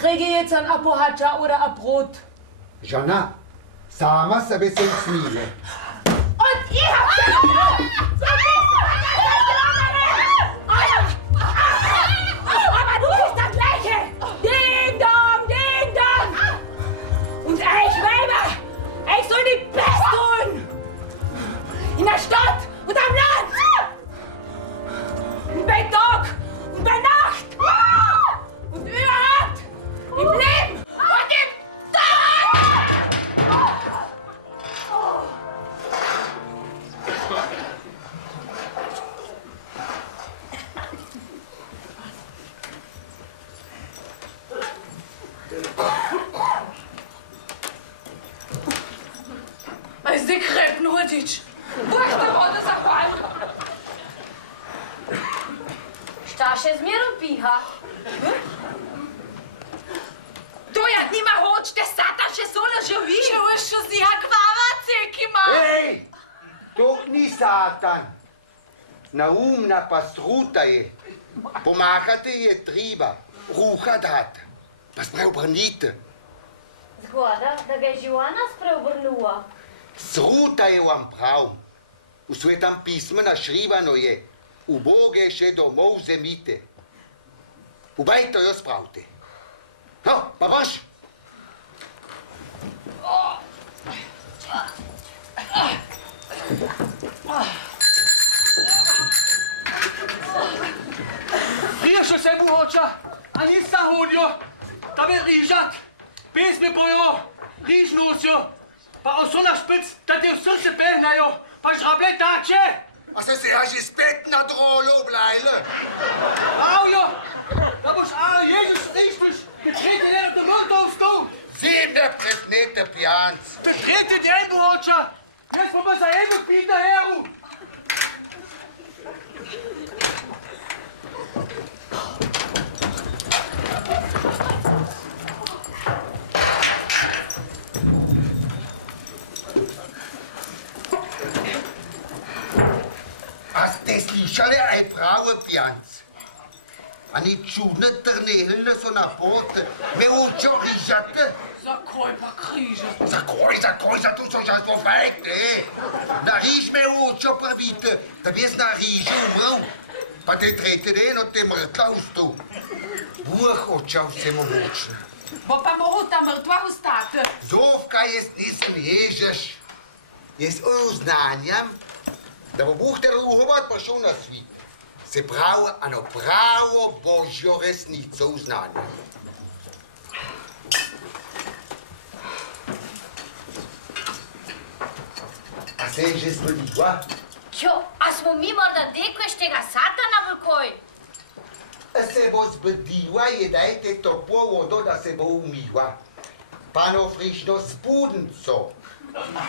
Kriege ich jetzt ein Apohatscha oder ein Brot? Jana, samas a bisschen smile. Und ihr habt... Aber du bist der Gleiche! Ding dong, ding dong! Und ich, Weiber, ich soll die Pest tun! In der Stadt und am Land! Und bei Tag und bei Nacht! Und überhaupt! Im Leben und im Tod! Mas de crepe no Radic. Basta roda essa quadra. Šta še zmerom piha? To ja nima hoč, te sata še sola živi. Če veš, što si hakvava cekima. Ej, to ni Satan. Naumna pa struta je. Pomahati je treba, ruha dati, pa spreobrnite. Zgoda, da ga je Joana spreobrnula. Struta je vam prav. V Svetem pismu našrivano je, uboge še domov zemite. Ubajte jo spravite. No, pa boš. Prijaš se buhoča, a nista hodjo, da bi rižat, pesmi bojo, riž nosijo, pa osona špic, da ti v srce pehnajo, pa žrable tače. A se ja že spet na drolo oblajle? Avjo, da boš Jezus Christus getreten je op de multhoofdstoel. Zimne pretnete pijanc. Betreten je buhoča, jaz pa za eno pit na heru. A ste slišali, aj prave pijanc? Ani čudne trnelne so na pot, me učo rižate. Zakoj pa križa? Zakoj, zato so že zofajte. Na riž me učo pravite, da bi jaz na riži umrl. Pa te tretje den od te mrtla ustal. Bůh oča vsemomočna. Bo pa mohu ta mrtva ostati. Zovka jaz nisem Ježeš. Jaz uznanjam, da bo Bůh ter uhovat prišel na svet. Se pravi, ano pravo Božjo resnico uznanja. A se je že zgodilo? Čo, a smo mi morda dekveš tega satana vlkoj? Se bo zbudila, je dajte toplo vodo, da se bo umila. Pano frišno spodnico.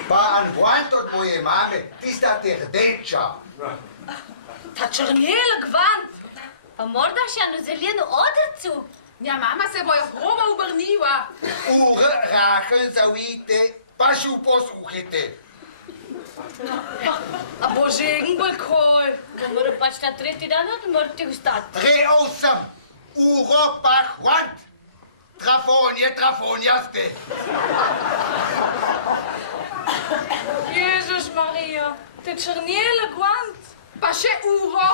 Pa anvant od moje mame, tista te rdeča. Ta črnjel gvant. Pa morda še eno zeleno odrcu? Ja, mama se bo groba obrnila. Ure rahel zavijte, pa še posluhajte. A bo žegen vlkoj. Bo moral pač ta tretji dan od mrtvih ostati. 3-8, uro pa hvant. Trafonja ste. Jezus Maria, te črnjel gvant. Pa še uro.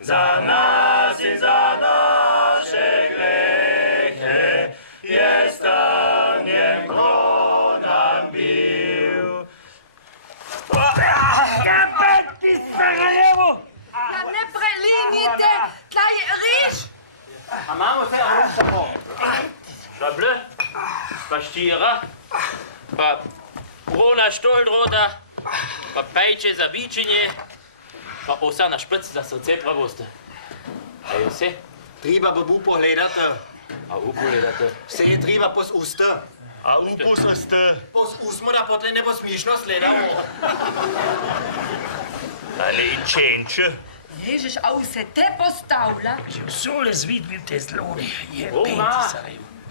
za nas i za naše grehe, je stanjen kronan bil. Kapeti Sarajevo! Ja, ne prelinite, tla je riž. A mamo se samo. Šable, pa štira, pa brona štoldrota, pa pejče za bičenje, pa osa na špec za srce pravoste. A je vse? Treba babu pogledati. A upogledate? Vse je treba pos usta. A upus usta. Pos usmo, da potem ne bo smišno sledamo. Ali i čenče. Ježiš, a vse te postavlja? Sole zvidbil te zlone, je Oma,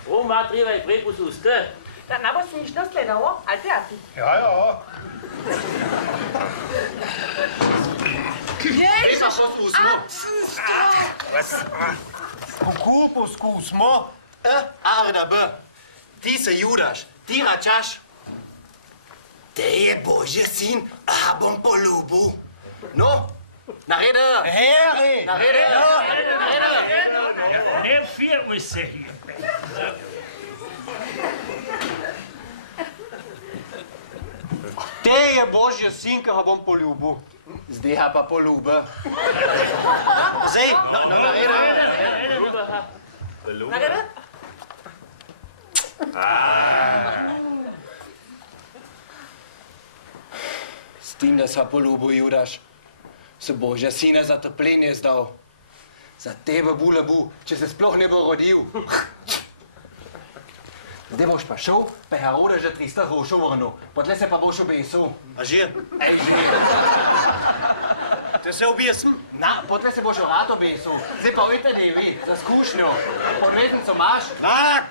Oma, treba je prepus usta. Da ne bo smišno sledalo, ali te ati? Ja. Treba pos usmo. Kako poskusmo? Arda B. Ti se judaš, ti račaš. Te je Božji sin, a bom poljubil. No, naredi. Heri! Naredi. Ne firmuj se, Te je Božji sin, ki ga bom poljubil. Zdaj ga pa poljubi. Zdaj, naredi. Naredi? S tim, da se poljubil Judaš, se Božja sina za trpljenje zdal. Za tebe bulabu, če se sploh ne bo rodil. Zdaj boš pa šel, pa Heroda že 300 rošov vrnil, potle se pa boš obesil. A že? Ej, že. Te se objesem? Na, potle se boš rad obesil. Zdaj pa ujte devi, za skušnjo. Podvetnico imaš? Tak!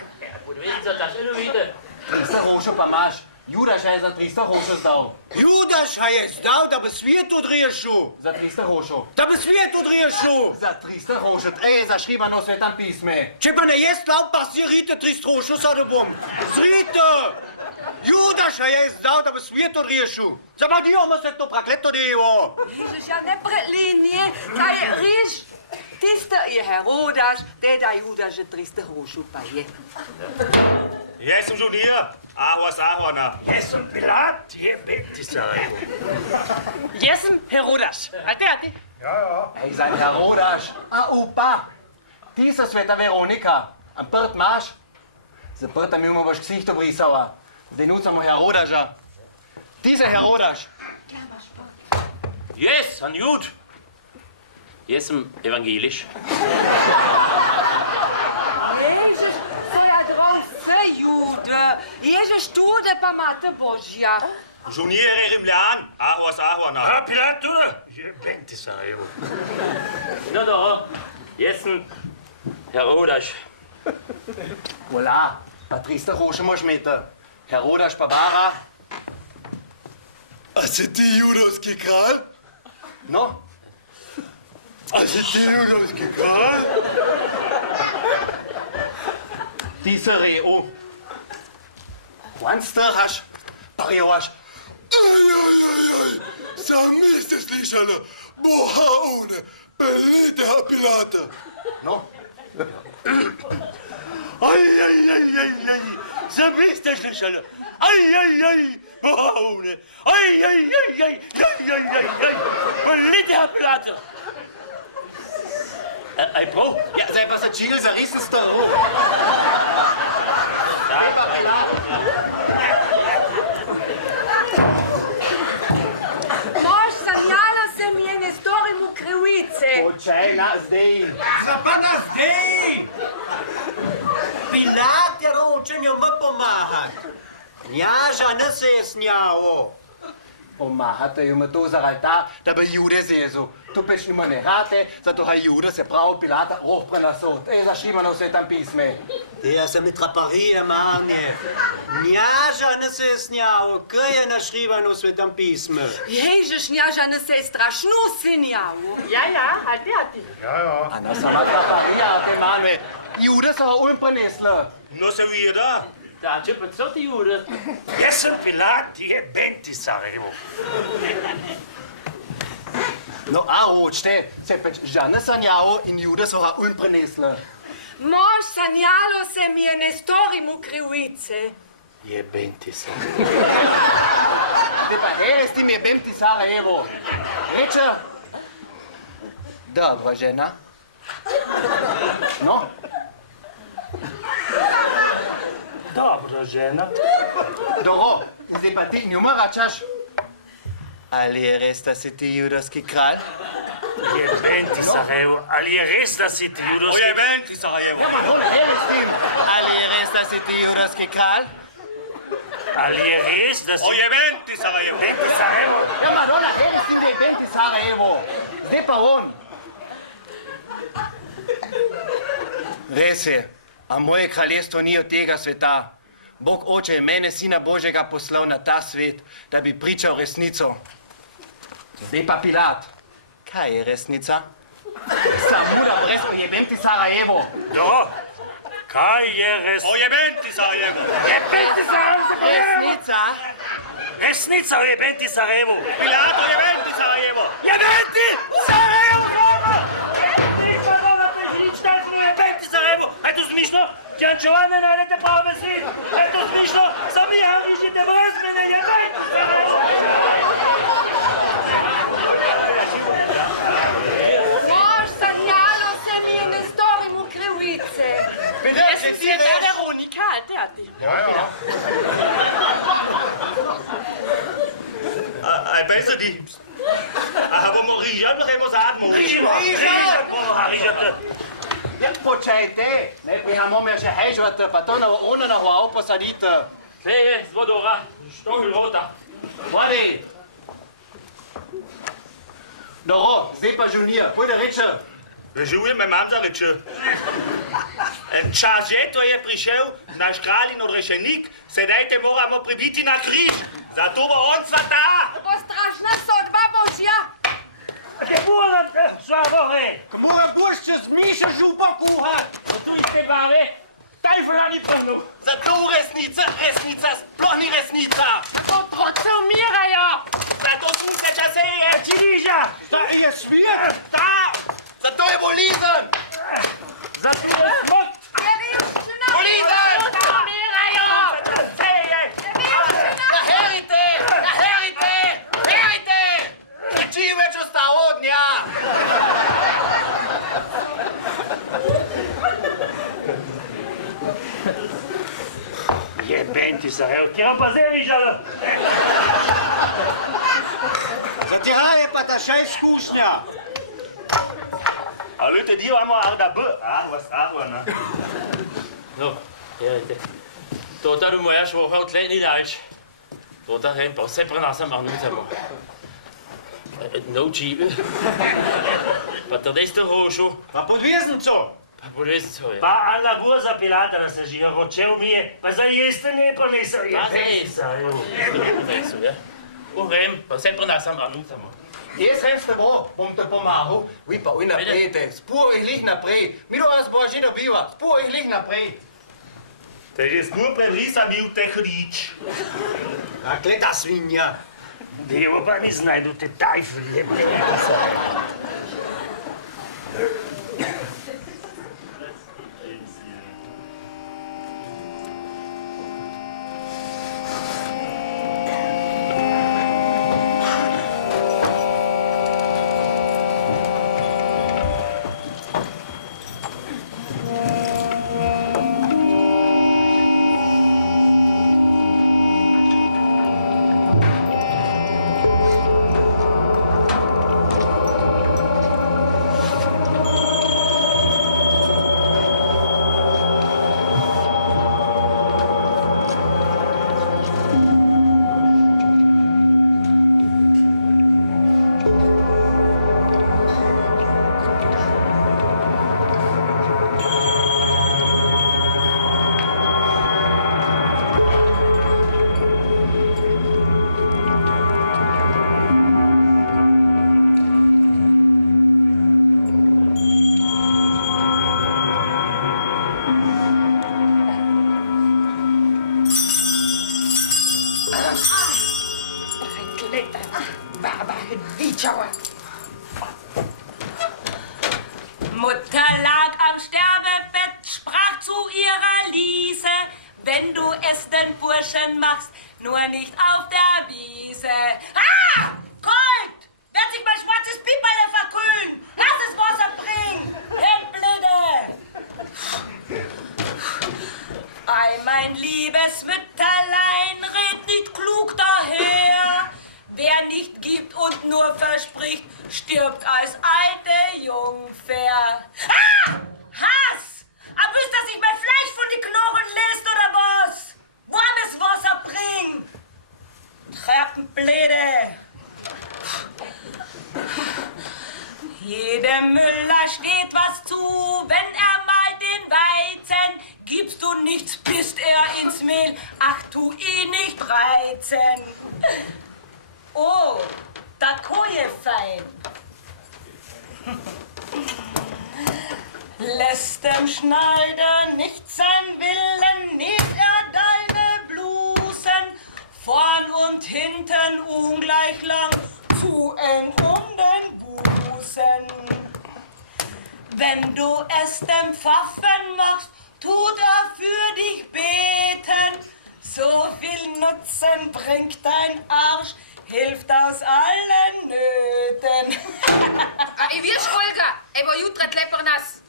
Podvetnica, ta še ne vidite. 300 rošov pa imaš. Judaš je za 300 rošov zdal. Judaš je zdal, da bi svet odrešil. Za 300 rošov. Da bi svet odrešil. Za 300 rošov, je zašribano v Svetem pisme. Če pa ne je slav, pa si rite 300 rošov, sada bom. Srite! Judaš je zdal, da bi svet odrešil. Zabadijamo se to prakleto devo. Ježiš, ja ne prelinje, tla je riž. Tiste je Herodaš, teda Judaš že 300 rošov pa je. Jaz sem žurnija. Ahona. Jaz sem Pilat, je benti Sarajevo. Jaz sem Herodaš, ali te ati? Ej, za Herodaš, a upa. Ti so sveta Veronika, a prt imaš? Za prta mi boš ksihto brisala. Zdaj nucamo Herodaža. Ti se Herodaš. Jaz, an Jud. Jaz sem evangeliš. Ježiš, to je drog vse Jude. Ježiš, tude pa mate Božja. Žurnija je Rimljan. Ahona. A Pilat tudi? Je benti Sarajevo. No, jaz sem Herodaš. Voilà, pa 300 rošov moš imeti. Herodaš pa bara. A si ti judovski kralj? No? A si ti judovski kralj? Ti se reo. Kwan strhaš, pa revaš. Aj, sami ste slišali, boha one, pelite Pilata. No? Aj, sami ste slišali. Aj, boha one. Aj, pelite Pilata. Aj prav? Ja, zdaj pa se čili za resen staro. Mož, sanjala se mi je, ne storim v krivice. Očaj na zdaj. Zapada zdaj! Pilat je ročen jo me pomahat. Njaža ne se je snjavo. Pomahate jim to zaradi ta, da bi Jude zjezil. Tu peš nima ne rate, zato ha Jude se prav Pilata roh prenasod. Zašribano v Svetem pisme. Te se mi traparije manje. Njaža ne se je snjavo, kaj je našribano v Svetem pisme. Ježiš, njaža ne se je strašno sinjavo. Ja, ali te ati? A na sama traparija, te mame. Jude so ha ulm prenesli. No se vira. Da, če pa so ti Jude. Jaz sem Pilat, je benti Sarajevo. No a očte, se pač žane sanjalo in jude so ga un prenesle. Mož sanjalo se mi je ne storim u krivice. Jebem ti se. Te pa s tim jebem ti Sarajevo. Reče, dobra žena. No? Dobra žena. Dobro, zdaj pa ti njuma račaš. Ali je res, da si ti judovski kralj? Jebem ti Sarajevo, ali je res, da si ti judovski... Jebem ti Sarajevo. Ja, Madonna, s tim. Ali je res, da si ti judovski kralj? Ali je res, da si... Jebem ti Sarajevo. Jebem ti Sarajevo. Ja, Madonna, s tim jebem ti Sarajevo. Zdaj pa on. Res je, a moje kraljestvo ni od tega sveta. Bog oče je mene, sina Božjega, poslal na ta svet, da bi pričal resnico. Zdaj pa Pilat. Kaj je resnica? Samuda brez jebem ti Sarajevo. Do, kaj je resnica? Jebem ti Sarajevo. Jebem ti Sarajevo. Resnica? Resnica o jebem ti Sarajevo. Pilato, jebem ti Sarajevo. Jebem ti Sarajevo, Roma! Jebem ti Sarajevo. Je to smišno? Čančovane najdete prav vesi. Je to smišno? Sami harišite brez mene, jebem ti Sarajevo. Mož sanjalo se mi je ne storim u krivice. Jeg synes, det er Veronika, det er det. Ja. Ej, bedste de. Aha, hvor må Rija blive hos Admo? Rija! Ja, počajte. Najprej imamo še hejžvati, pa to na ovo posadite. Sve, zgodba, što je rota? Vodi. Dobro, zdaj pa žunija, pojde reče. Živim me mam za reče. Čas je, to je prišel naš kralj in odrešenik, sedaj te moramo pribiti na križ. Zato bo on svata. To bo strašna sodba Božja. Kaj mora, Slavore? Mora boš čez Miša župa kuhat. Tu ide bave, taj vlani prvo. Zato resnica, sploh ni resnica. Otroci umirajo. Zato sunce časeje. Čiliža! Da je svijet. Zato je bolizem. Zato je smrt! Bolizem! Umirajo. Naherite! Ne čim več ostalo od nja. Jebem ti Sarajevo, ti vam pa zdaj rižalo. Zatiranje pa ta še izkušnja. Ali te dio amo arda b, arvana. No, herite. Tota du moja švoha od tleni dač. Tota hen pa vse prenasam arnutamo. No čive. Pa to dejste hošu. Pa podveznico. Pa bolesnico je. Pa Ana voza Pilata na sežiga, ročev mi je, pa zdaj jeste ne prinesel. Jebem ti Sarajevo. Prinesel, ja. Vem, pa vse prenasam arnutamo. Jaz sem s tebo, bom te pomagal. Vi pa uj naprej, spur jih lih naprej. Mi do vas bo že dobiva, spur jih lih naprej. Te že smur prelisa bil te hrič. Takle ta svinja. Devo pa mi znajdu te tajfel, jebem ti Sarajevo. Mutter lag am Sterbebett, sprach zu ihrer Liese, wenn du es den Burschen machst, nur nicht auf der Wiese. Ah! Kalt! Wird sich mein schwarzes Piperle verkühlen! Lass es Wasser bringen! Hemblede! Ei, mein liebes Mütterlein, red nicht klug daher. Wer nicht gibt und nur verspricht, stirbt als alte Jungfer. Ah! Hass! Aber wisst, dass ich mein Fleisch von die Knochen lässt, oder was? Warmes Wasser bring! Treppenbläde! Jedem Müller steht was zu, wenn er mal den Weizen, gibst du nichts, pisst er ins Mehl, ach, tu ihn nicht reizen. Oh, da koje fein. Lässt dem Schneider nicht sein Willen, näht er deine Blusen, vorn und hinten ungleich lang, zu eng um den Busen. Wenn du es dem Pfaffen machst, tut er für dich beten, so viel Nutzen bringt dein Arsch, hilft aus allen Nöten. I wiesz, Olga, evo jutra tleper nas.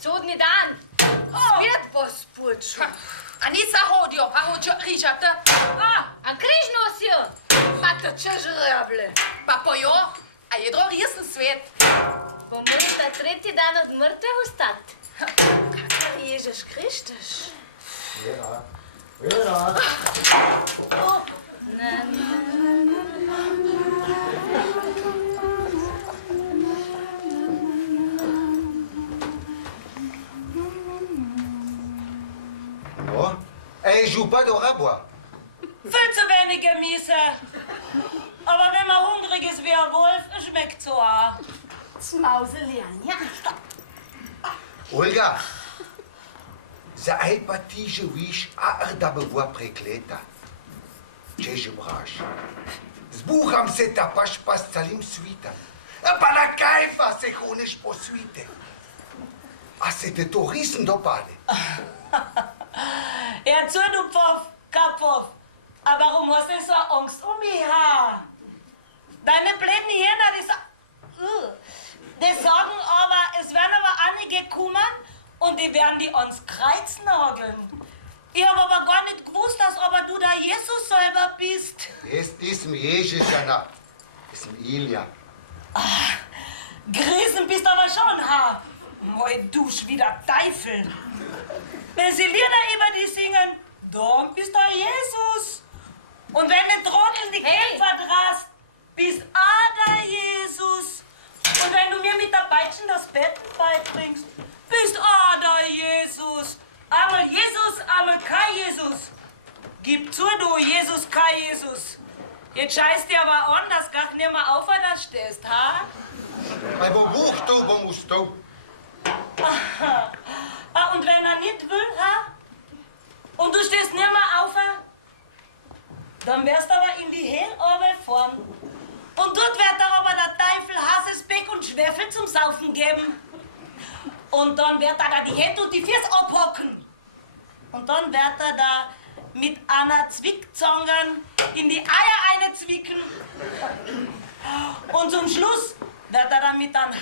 Sodni dan. Svijet bo spuču. A nisa hodio, a hoću rižate. A križ nosio. Ma to če žreble. Pa pojo, a jedro risen svet. Bo morate tretji dan od mrtve ustat. Kako Ježeš Kristus. Vera, Vera. Oh, elle joue pas d'au rabois. Viel zu wenig Gemüse. Aber wenn man hungrig ist wie ein Wolf, schmeckt so auch. Smauzelianja. Olga, za ai pati že viš, a da bi bila prekleta. Če že braš. Zbuham se tapaš pa s celim svitom. Pa na kajfa se honeš po svite. A se te to risen dopade? Ja, zu, du Pfoff, Kapfoff. Aber warum hast du so Angst um mich, ha? Deine blöden Hirner, die sagen aber, es werden aber einige kommen und die werden die ans Kreuz nageln. Ich habe aber gar nicht gewusst, dass aber du der Jesus selber bist. Das ist mir Jesus, Jana. Das ist mir Ilja. Griesen bist aber schon, ha? Moi, du wieder Teufel. Wenn sie Lieder über die singen, dann bist du Jesus. Und wenn du Trottel die Kämpfer drast, bist auch der Jesus. Und wenn du mir mit der Peitschen das Betten beibringst, bist auch der Jesus. Einmal Jesus, einmal kein Jesus. Gib zu, du Jesus, kein Jesus. Jetzt scheißt dir aber an, dass du gar nicht mehr auf, da stehst, ha? Aber wo musst du? Und wenn er nicht will, ha? Und du stehst nicht mehr auf, dann wirst du aber in die Hölle fahren. Und dort wird er aber der Teufel Hassesbeck und Schwefel zum Saufen geben. Und dann wird er da die Hände und die Füße abhocken. Und dann wird er da mit einer Zwickzange in die Eier einzwicken. Und zum Schluss wird er dann mit einem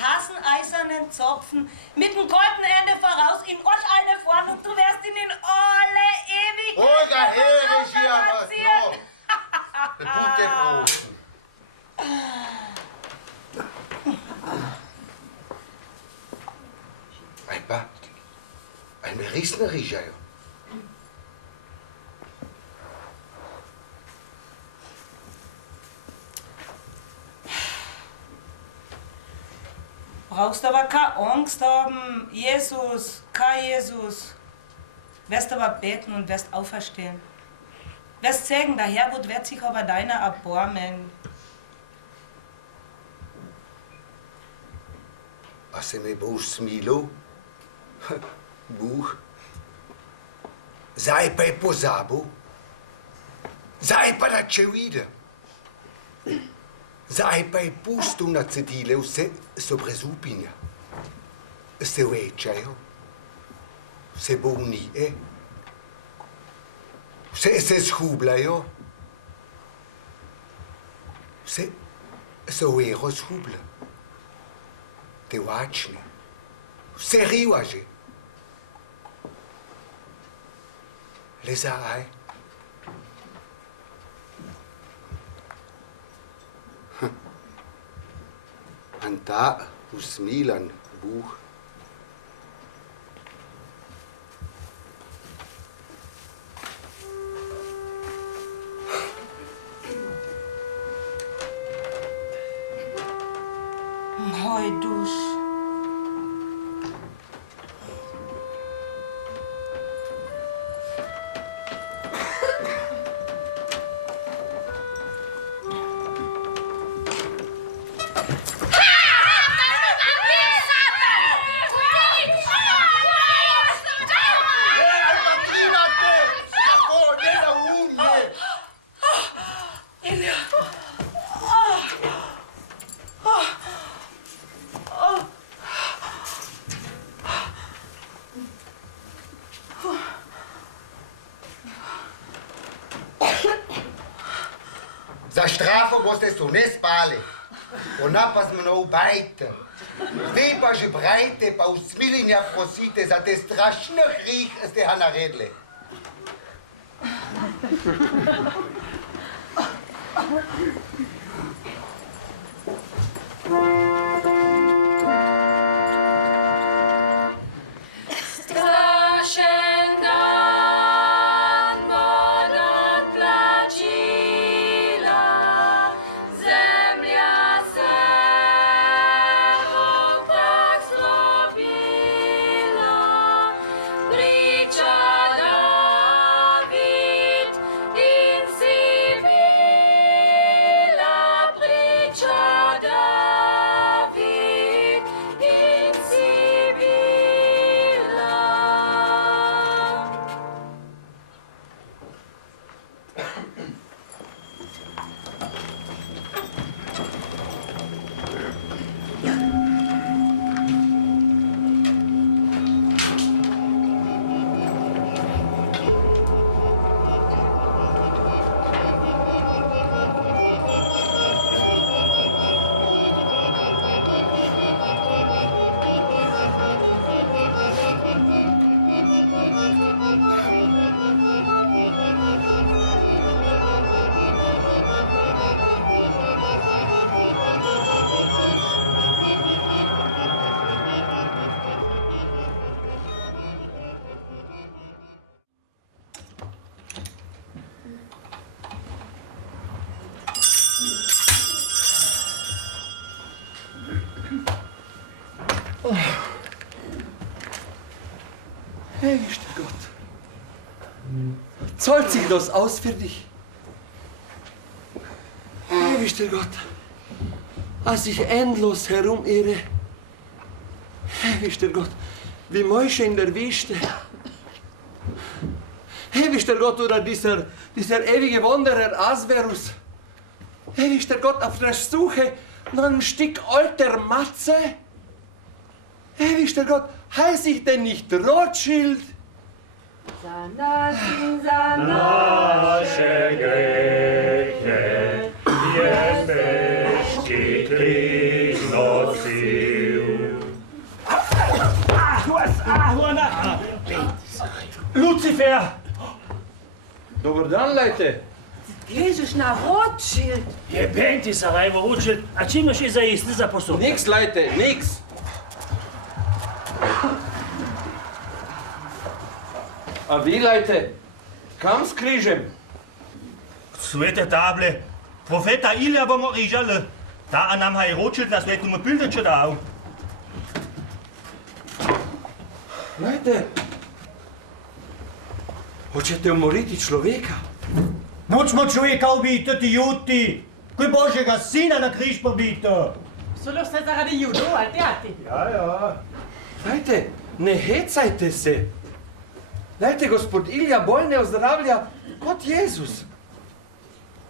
eisernen Zopfen mit dem goldenen Ende voraus in euch eine fahren und du wirst ihn in alle Ewigkeit Olga, Herr Regia, was spazieren. Gute Broten. Ein berissener Regia. Brauchst aber keine Angst haben, Jesus, kein Jesus. Wirst aber beten und wirst auferstehen. Wirst sagen, der Herrgott wird sich aber deiner erbarmen. Was se mi boš smilo? Buh. Zdaj pa je pozabil. Zdaj pa da če vide. Zdaj pa je pusto na cedile vse so brez upanja. Se večajo, se bolnije, vse se zhubljajo, vse se vero zhublja. Tevačne, vse rivaže. Le zdaj. En ta usmilan Bog. Moj duš. Za štrafo boste so ne spali. Ona pa smo no ubajte. Zdaj pa že brajte, pa usmilinja prosite za te strašne hrih, ste ga naredili. Ewigster Gott, zahlt sich das aus für dich? Ewigster Gott, als ich endlos herumirre, ewigster Gott, wie Mäusche in der Wüste. Ewigster Gott, oder dieser ewige Wanderer Asverus. Ewigster Gott, auf der Suche nach einem Stück alter Matze. Ewigster Gott, heiß ich denn nicht Rothschild? Nasze grzechy jesteś nosił. Lucifer! Dobar dan, Leute. Ježiš na Rothschild. Jebem ti, Sarajevo, Rothschild. A čim imaš za jesti za posod? Nix, Leute, nix. A vi, Leute, kam s križem? Svete table. Profeta Ilja bomo režali. Ta nam je Rothschild na svetnemu bildeče dal. Leute, hočete umoriti človeka? Nočemo človeka ubiti, Juti. Kaj Božjega sina na križ pobiti. Solo ste zaradi judov, ali ati? Ja. Leute, ne hecajte se. Leute, gospod Ilja bolne ozdravlja kot Jezus.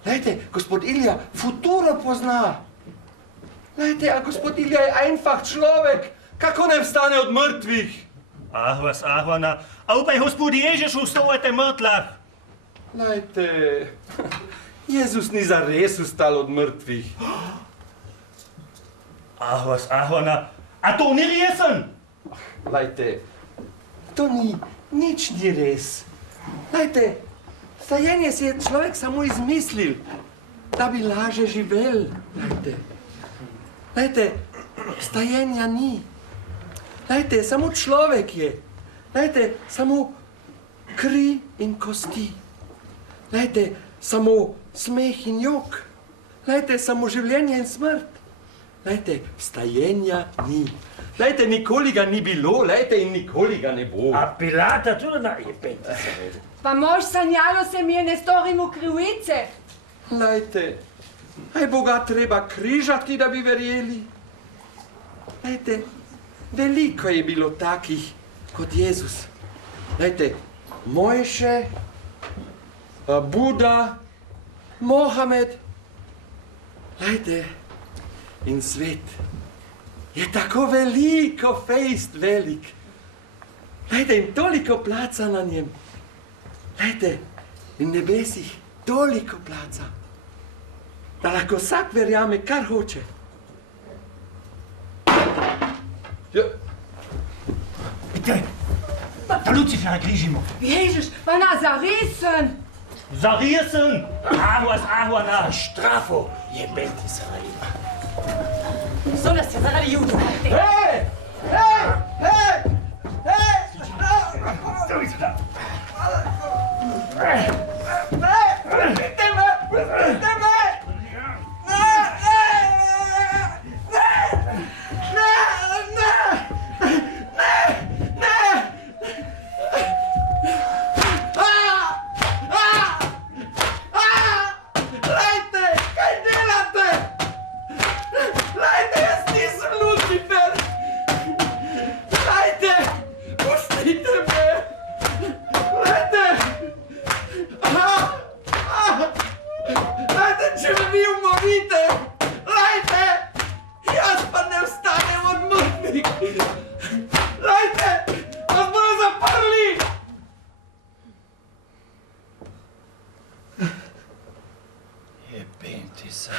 Leute, gospod Ilja futuro pozna. Lejte, a gospod Ilja je einfach človek. Kako ne vstane od mrtvih? Ahvana, a upaj gospod Ježiš ustovate mrtlah. Lejte, Jezus ni zares vstal od mrtvih. Ahvana, a to ni resen? Lejte, to nič ni res. Lejte, stajenje si je človek samo izmislil, da bi laže živel. Lejte, stajenja ni. Lejte, samo človek je. Lejte, samo kri in kosti. Lejte, samo smeh in jok. Lejte, samo življenje in smrt. Lejte, stajenja ni. Lejte, nikoli ga ni bilo, lejte, in nikoli ga ne bo. A Pilata tudi na jebete se vede. Pa mož sanjalo se mi je, ne storimo krivice. Lejte, aj Boga treba križati, da bi verjeli. Lejte, veliko je bilo takih kot Jezus. Lejte, Mojše, Buda, Mohamed. Lejte, in svet je tako veliko, fejst velik. Lejte, in toliko placa na njem. Lejte, in nebesih toliko placa, da lahko vsak verjame, kar hoče. Ja. Vidite, ta Lucifera križimo. Ježiš, pa na zaresen. Zaresen? Ahvana, štrafo, jebete se rejima. So nas je zaradi judu. Hej! Hej! Hej! Hej! Stoj se da. Pustite me! Pustite me! Ne! Ne! Ne! Ne! Ne! Ne! Lejte! Kaj delate? Lejte, jaz nisem Lucifer! Lejte! Pustite me! Lejte! Lejte, če me vi umorite! Lejte! Jaz pa ne vstanem od mrtvih! Lejte! Vas bodo zaprli! Jebenti se.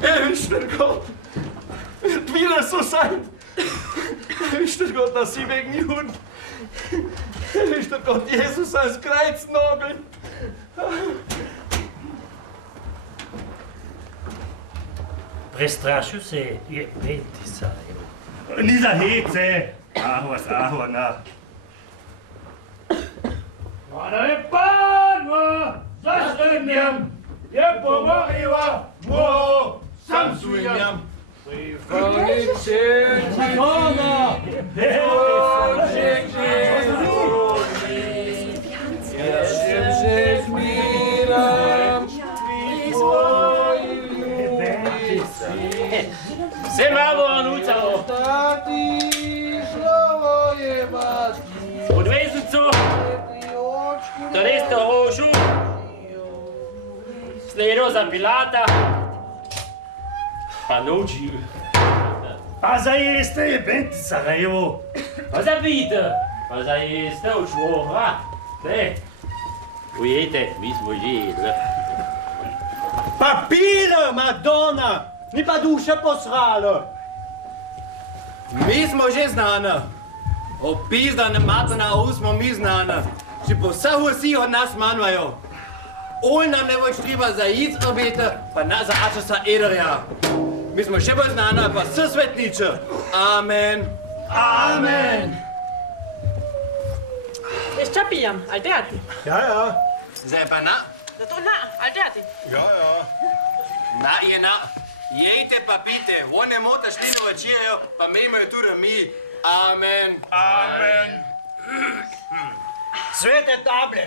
Erwischter Gott, wird wieder so sein. Erwischter Gott, dass Sie wegen Juden. Erwischter Gott, Jesus als Kreuznagel. Prestrašil se je, jebenti se. Ni za hece. Ahvana. Ona je panva za Štenjem, je pomogla mu sam sujam. Prifanice Madonna, Božek žezuni, ješem se zmiram, tvoji ljubici. Se malo nucalo. Tati slovo je vati. Od vezicu, do resta rožu, sledo za Pilata, pa noči. Pa zajeste jebenti Sarajevo. Pa zapijte, pa zajeste v švoha. Ne, ujete, mi smo že jedli. Pa pile, Madonna! Ni pa duše posralo. Mi smo že znani. Opizdane matana smo mi znani. Če po vseh vsi od nas manjvajo. On nam ne bo treba za jic obete, pa nas za ačasa ederja. Mi smo še bolj znani, pa vse svetniče. Amen. Amen. Jeszcze pijam, al teatr. Ja. Zdaj pa na. Zato na, al teatr. Ja. Na je na. Jejte pa pite, on ne mota šli na večerjo, pa mejmo jo tudi mi. Amen. Amen. Svete table,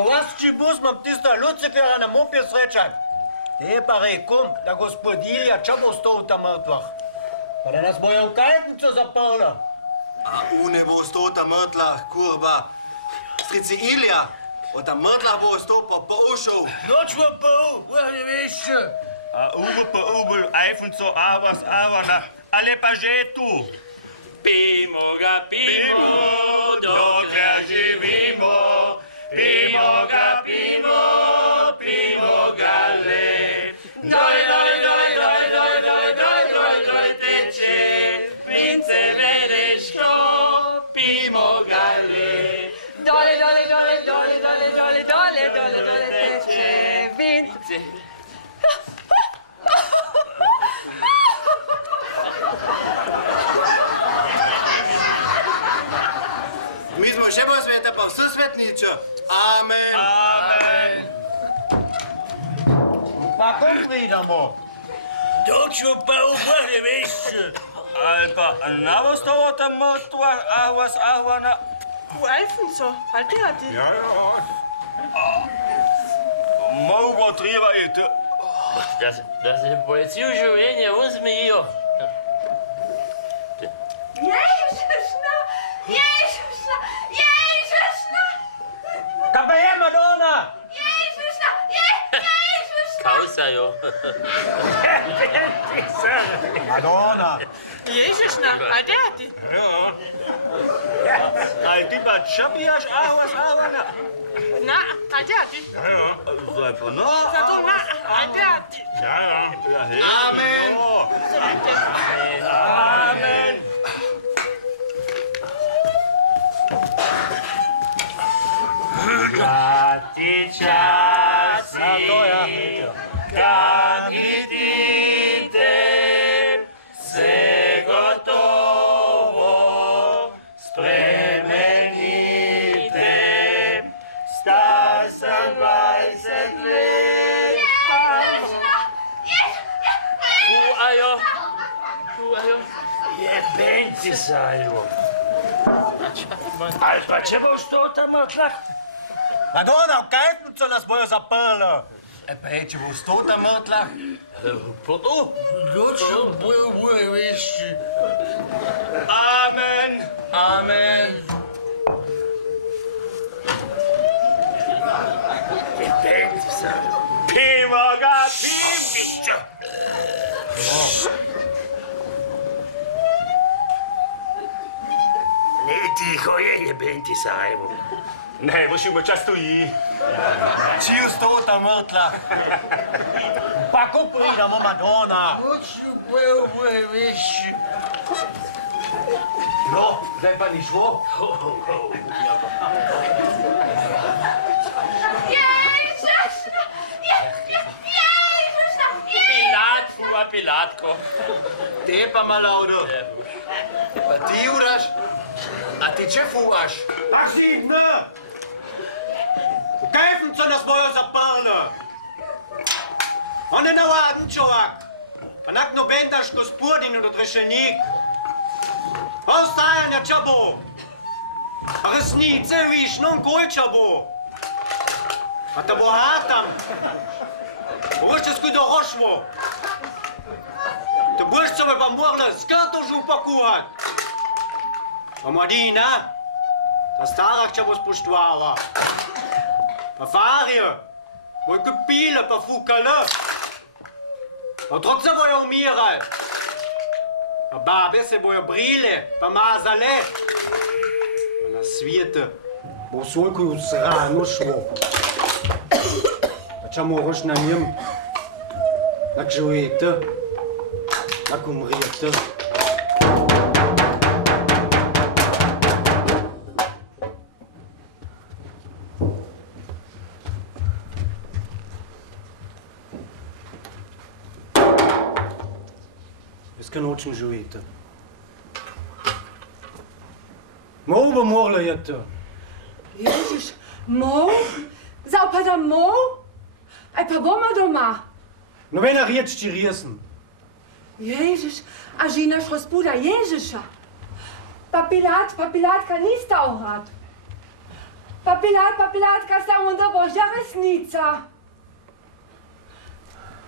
Kovašči bus mam tista Lucifera na mopje srečat. Te pa rekom, da gospod Ilja čabo stov ta mrtvah. Pa da nas bojo v kajtnico zaprla. A une bo stov ta mrtvah, kurba. Strici Ilja, od ta mrtvah bo stov pa pošel. Noč v pol, ne veš. A uvo pa ubol, ajfunco, avas, avana, ale pa že tu. Pimo ga, pimo, dokler živimo. Pimo ga, pimo, pimo ga le. Doj, doj, doj, doj, doj, doj, doj, doj, doj, teče. Vince vedeško, pimo ga le. Dole, dole, dole, dole, dole, dole, dole, dole, dole, teče. Vince. Mi smo še bolj sveta, pa vse svetničo. Amen. Amen. Pa kom pridemo? Doču pa ubol, ne veš. Ali pa navo stovo ta mrtva, avas, avana. U Alfonso, alternativ. Ja. Mogo treba je to. Da se policiju življenje vzmejijo. Ježišna! Ježišna! Ježišna! Kaj pa je, Madonna? Ježišna! Ježišna! Kausajo. Madonna. Ježišna, alternativ. Ja. Ali ti pa čapijaš, avas, avana? Na, alternativ. Zdaj pa no. Zato na, alternativ. Ja. Amen. Amen. Ti časi, kad idite, se gotovo spremenite. Star sam 20 let. Kuajo. Jebem ti sajlo. Ali pa če boš to tam odlah? Madonna, v kajtnico nas bojo zaprla. Pa je, če bo stov ta mrtvah. Doču bojo veš. Amen. Amen. Jebem ti sajlo. Pimo ga, pipišča. Ne, tiho je, jebem ti sajlo. Ne, boš ima čas stoji. Čiju stov ta mrtvah. Pa ko pridemo, Madonna? Doču bojo veš. No, zdaj pa ni šlo. Ježišna! Ježišna! Pilat, fuva pilatko. Te pa malavdo. Pa ti uraš? A ti če fuvaš? Ach, Sidne! V kajtnico nas bojo zaprla. On je navaden človek. Pa nak noben daš gospodin od rešenik. Ostajanja čabo. A resnice viš, non koj čabo. A te bo hatam. Boš skuj do rošvo. Te boš se pa morala skrtož upakuvat. Pa mladina, ta starah če bo spoštovala. Pa farje, bojo kupile pa fukale. Otroci bojo umirali. Pa babe se bojo brile, pa mazale. Pa na svete bo vsojko v srano šlo. Pa če moraš na njem, tak živete, tak umrete. Dneska nočem živeti. Mol bo morala jeti. Ježiš, mol? Zdaj pa da mol? Aj pa bomo doma. Nobena riječ ti resen. Ježiš, a žinaš gospoda Ježiša. Pa Pilatka nista urad. Papilatka sta onda Božja resnica.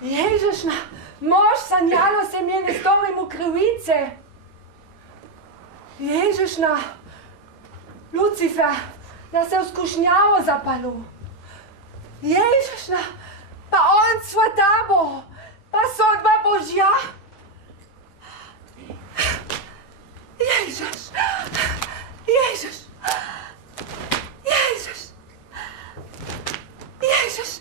Ježišna, mož sanjalo se mjene storimo krivice. Ježišna, Lucifer, da se v skušnjavo zapalu. Ježišna, pa on svata bo, pa sodba Božja. Ježiš, Ježiš, Ježiš, Ježiš.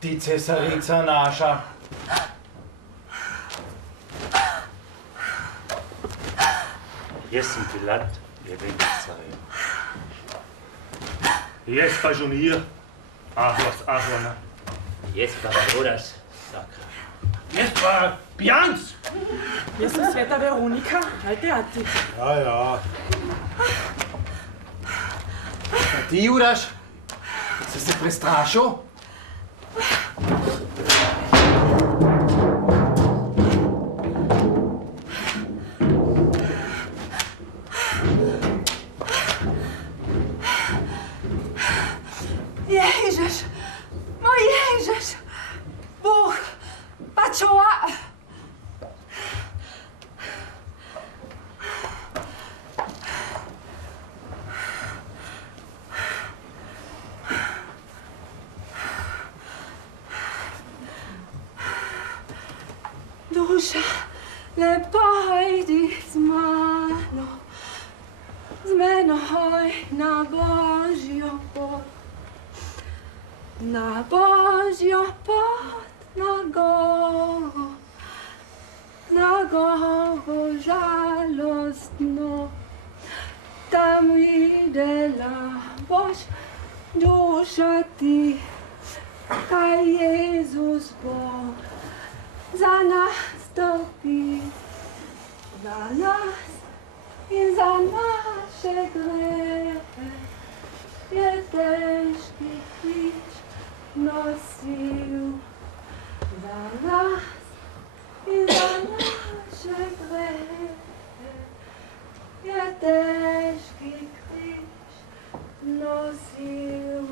Ti cesarica naša. Jaz sem Pilat, Elena Fajt. Jaz pa žonir, Ahona. Jaz pa Farovž Šentjakob. Jaz pa pijanc. Jaz sem sveta Veronika, alte ati. Ja. A ti, Judaš, si se prestrašil? Ježiš, moj Ježiš, Bog, pa čova. Duša, lepojdi z menoj na Božjo pot. Na Božjo pot, na goru žalostno. Tam videla boš duša ti, kaj Jezus Bog za nas topi, za nas in za naše grehe je težki križ nosil. Za nas in za naše grehe je težki križ nosil.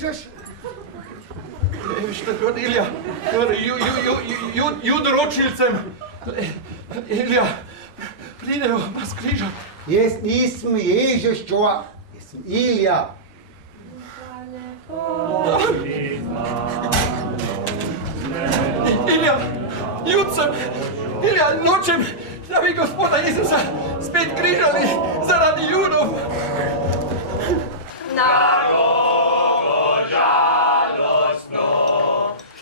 hočeš? Šta god, Ilja, jud ročilcem. Ilja, pridejo pa skrižat. Jaz nisem Ježeš, čova. Jaz sem Ilja. Ilja, judcem, Ilja, nočem, da bi gospoda Jezusa spet križali zaradi judov.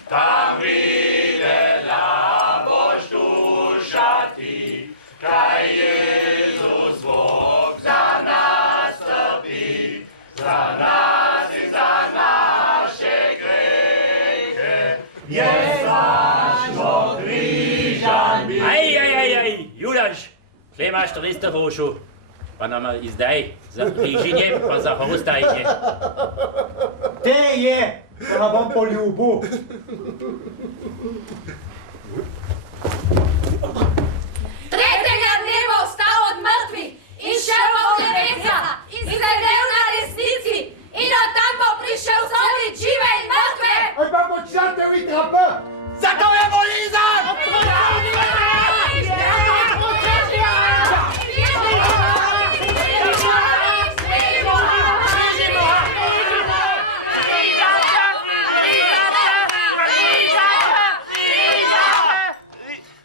Tam videla boš duša ti, kaj Jezus Bog za nas trpi, za nas in za naše grehe. Je zašlo križan bil. Aj, Judaš, tle imaš 300 grošov, pa nama izdaj za križinje, pa za hostajnje. Te je, da ga bom poljubil. Tretjega dneva vstal od mrtvih in šel v nebesa in sedel na desnici in od tam bo prišel sodit žive in mrtve. Aj pa počnete vi trapa! Zato je bolizan!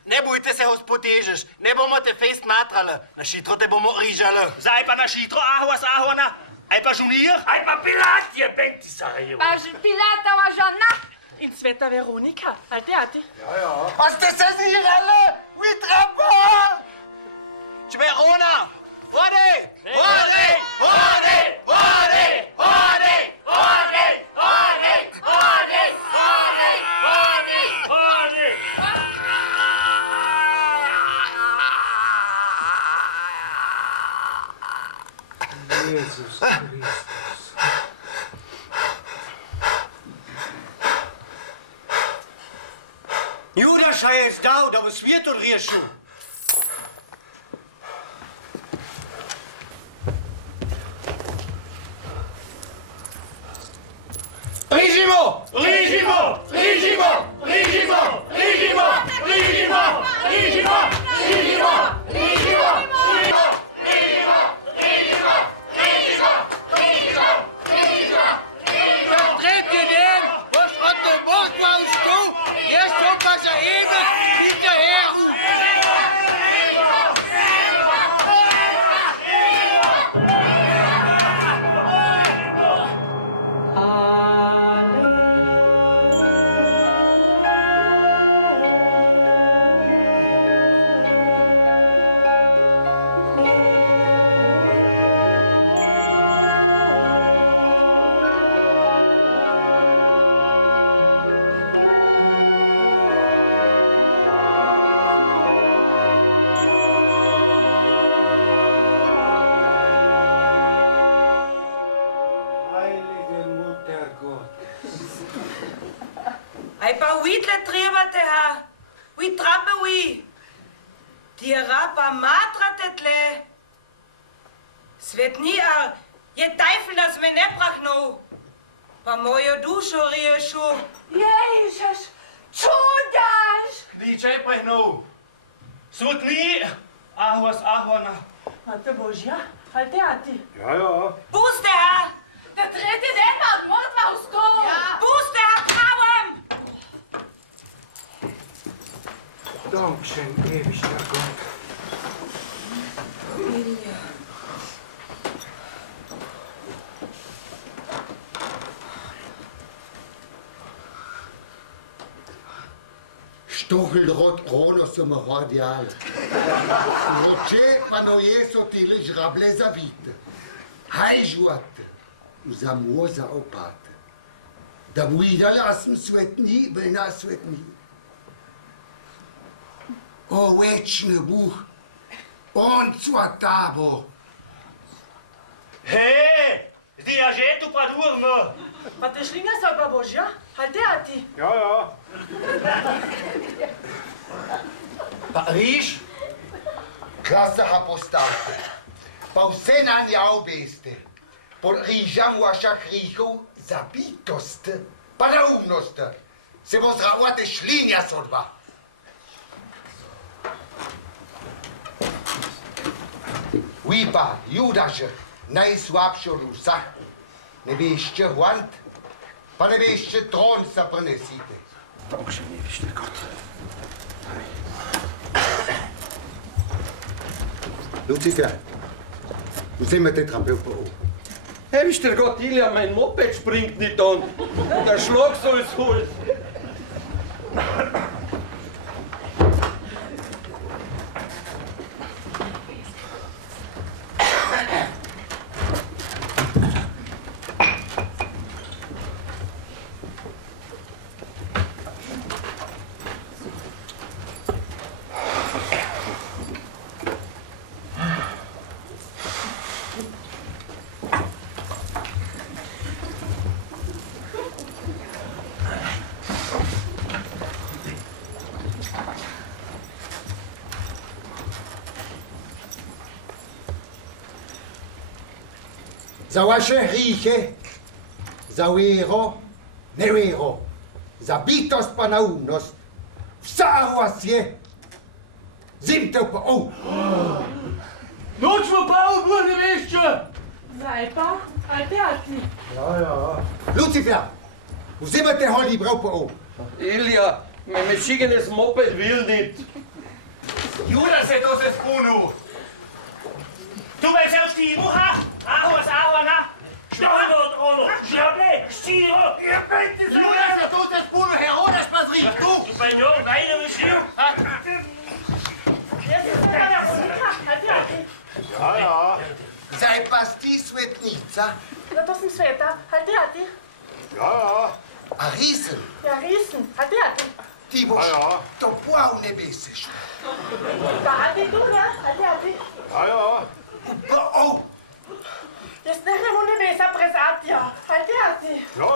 Ne bojte se, gospod Ježeš, ne bomo te fejst matrali, na šitro te bomo rižali. Zdaj pa na šitro, ahona, aj pa žunir, aj pa Pilat je penti Sarajevo. Pa že Pilatova žena. In sveta Veronika, ali teati? Ja. Pa ste se zirali, vi trapa! Če be ona, vode! Vode, vode, vode, vode, vode, vode, vode, vode, vode, vode. Jezus Kristus. Judaša je zdal, da bo svet odrešil. Rižimo! Rižimo! Rižimo! Rižimo! Rižimo! Rižimo! Rižimo! Rižimo! Rižimo! Aj pa vidle trebate, ha. Vi trape vi. Tira pa matrate tle. Svetnija je tajfel nas me ne prahnul. Pa mojo dušo riješu. Ježiš, čudaš! Nič je prehnul. Sutni, ahona. A te Božja, ali teati? Ja. Puste, ha. Der tretji dan pa od mrtva vstal. Puste, ha, pravom. Dankeschön, ewiger Gott. Ilja. Stochelrot krono som radial. Roče pa no jeso tyle žrable zavite. Hajžuat, za moza opat. Da videla sem svetni, vena svetni. O večni Bůh, on cvatabo. Hej, zdi ja že tu pa durmo. Pa te šlinga se pa Božja, ali teati? Ja. Pa riž? Klasa ha postavte. Pa vse na nja obeste. Pod rižam vašah rihov Zabitost, panaumnost, se mostra oate šlinja sodba. Vi pa, judaže, najslabšo lusa, ne vešče vant, pa ne vešče tron sa prenesite. Danke, gnädigster Gott. Lucifer, vzemite trampe po o. Gnädigster Gott, Ilja, mein Moped springt nicht an. Der Schlag soll's holen. Za vaše hříche, za věro, nevěro, za bytost pa naumnost, vsáhu vás je, zimte po o. Noč mu pa obrne vešče! Zdaj pa, aj teatri. Ja. Lucifer, vzemite holí prav po o. Ilja, mein meschigenes Moped will nicht. Judas je to ze spunu. Tu me se vští muha, ahos, ahona. Štohno od ono, žable, štíro. Judas je to ze spunu, Herodes pa zrih tu. Tu pa njo, vajne myšil. Ja. Zdaj pa sti svetnica. Zato sem sveta, aj teatri. Ja. A risen? Ja, risen, aj teatri. Ti boš to pua v nebese šel. Pa aj ti tu, ne? Aj teatri. Ja. Pa o. Jaz ne grem v nebesa brez Atja, aj teatri. Ja.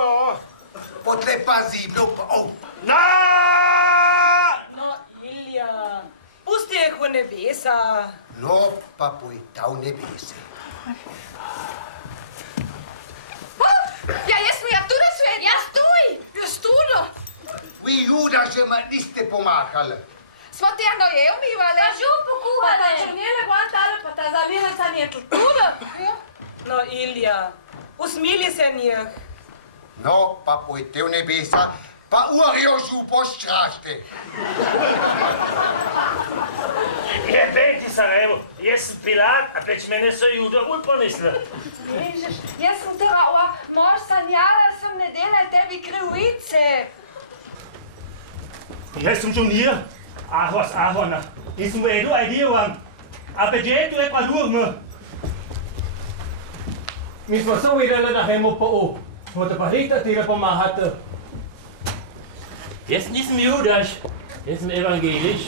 Potle pa ziblo pa o. No, Ilja, pusti jih v nebesa. No, pa pojta v nebese. Ja, jesmo ja tu da svet. Ja, stoj. Ja, studo. Vi judaše ma niste pomahali. Smo te noje umivali. Pa župu kuhali. Pa črnjele guantale, pa ta zalina sa njetl. Tudo. No, Ilja, usmili se njih. No, pa pojte v nebesa, pa urjo župo ščrašte. Jebeti Sarajevo, jaz sem Pilat, a peč mene so judo ul ponesli. Ježiš, jaz sem teda ova mož sanjala, sem ne delala tebi krivice. Jaz sem turnir, ahos, ahona. In sem vedu, aj divam. A peč je tu je pa durme. Mi smo se uvideli, da gremo po O. Smo te pa rekli, da ti pomagate. Jaz nisem judaš, jaz sem evangelič.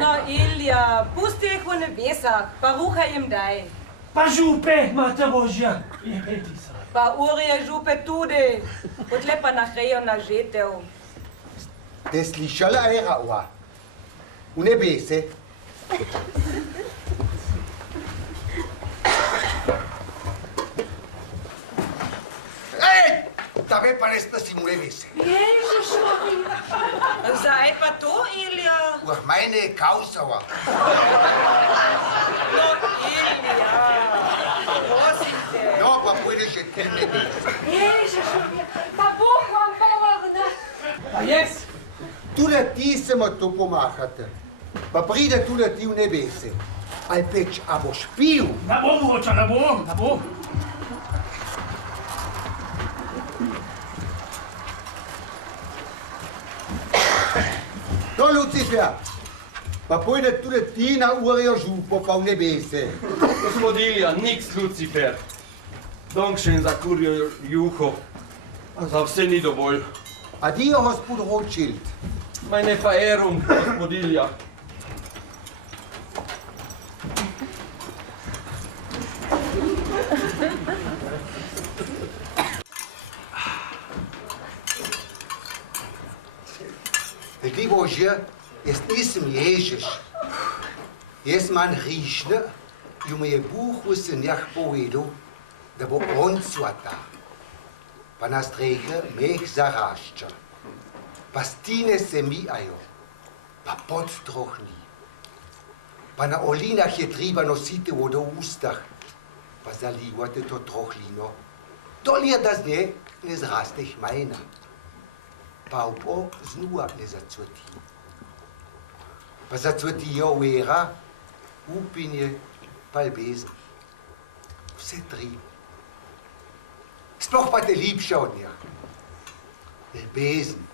No, Ilja, pusti jih v nebesah, pa ruhaj jim daj. Pa župe, Mata Božja, jebeti se. Pa urje župe tudi, potle pa nahrejo na žetev. Te slišala era ova? V nebese. Tebe pa ne spasim v nebese. Ježiš, Zdaj pa to, Ilja. Meine Kausauer. No, Ilja, prosim te. No, pa pojdiš je ti v nebese. Ježiš, pa Bog vam pomogne. Pa jaz? Tudi ti se mu to pomahate. Pa pride tudi ti v nebese. Ali peč, a boš pil? Ne bom, oča, ne bom. No, Lucifer, pa pojde tudi ti na urjo župo pa v nebese. Gospod Ilja, niks, Lucifer. Dankšen za kurjo juho. Za vse ni dovolj. Adio, gospod Rothschild. Meine Verehrung, gospod Ilja. Vedi Božje, jaz nisem Ježiš. Jaz imam hrišne in mi je Bog v senjah povedal, da bo on svata. pa na strehe meh zarašča, pa stine se mijajo, pa podstroh ni. Pa na olinah je treba nositi vodo v ustah, pa zalivate to trohlino, dolje da z nje ne zraste hmajna, pa obo znova ne zacveti. Pa zacvetijo vera, upinje, pa ljubezen. Vse tri. Sploh pa te lepše od nje. Ljubezen.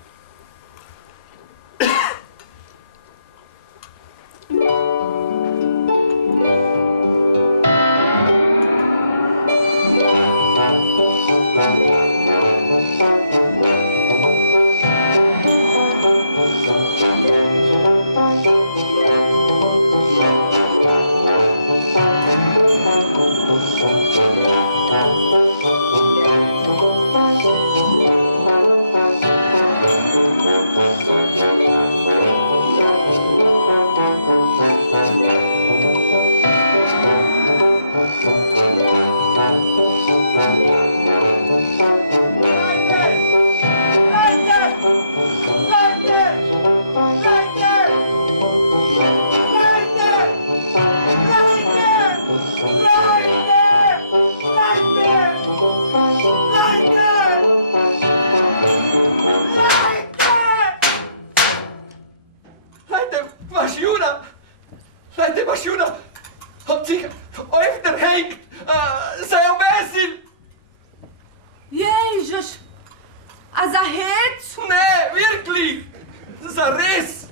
Ježiš, a za hec? Ne, wirklich! Zares!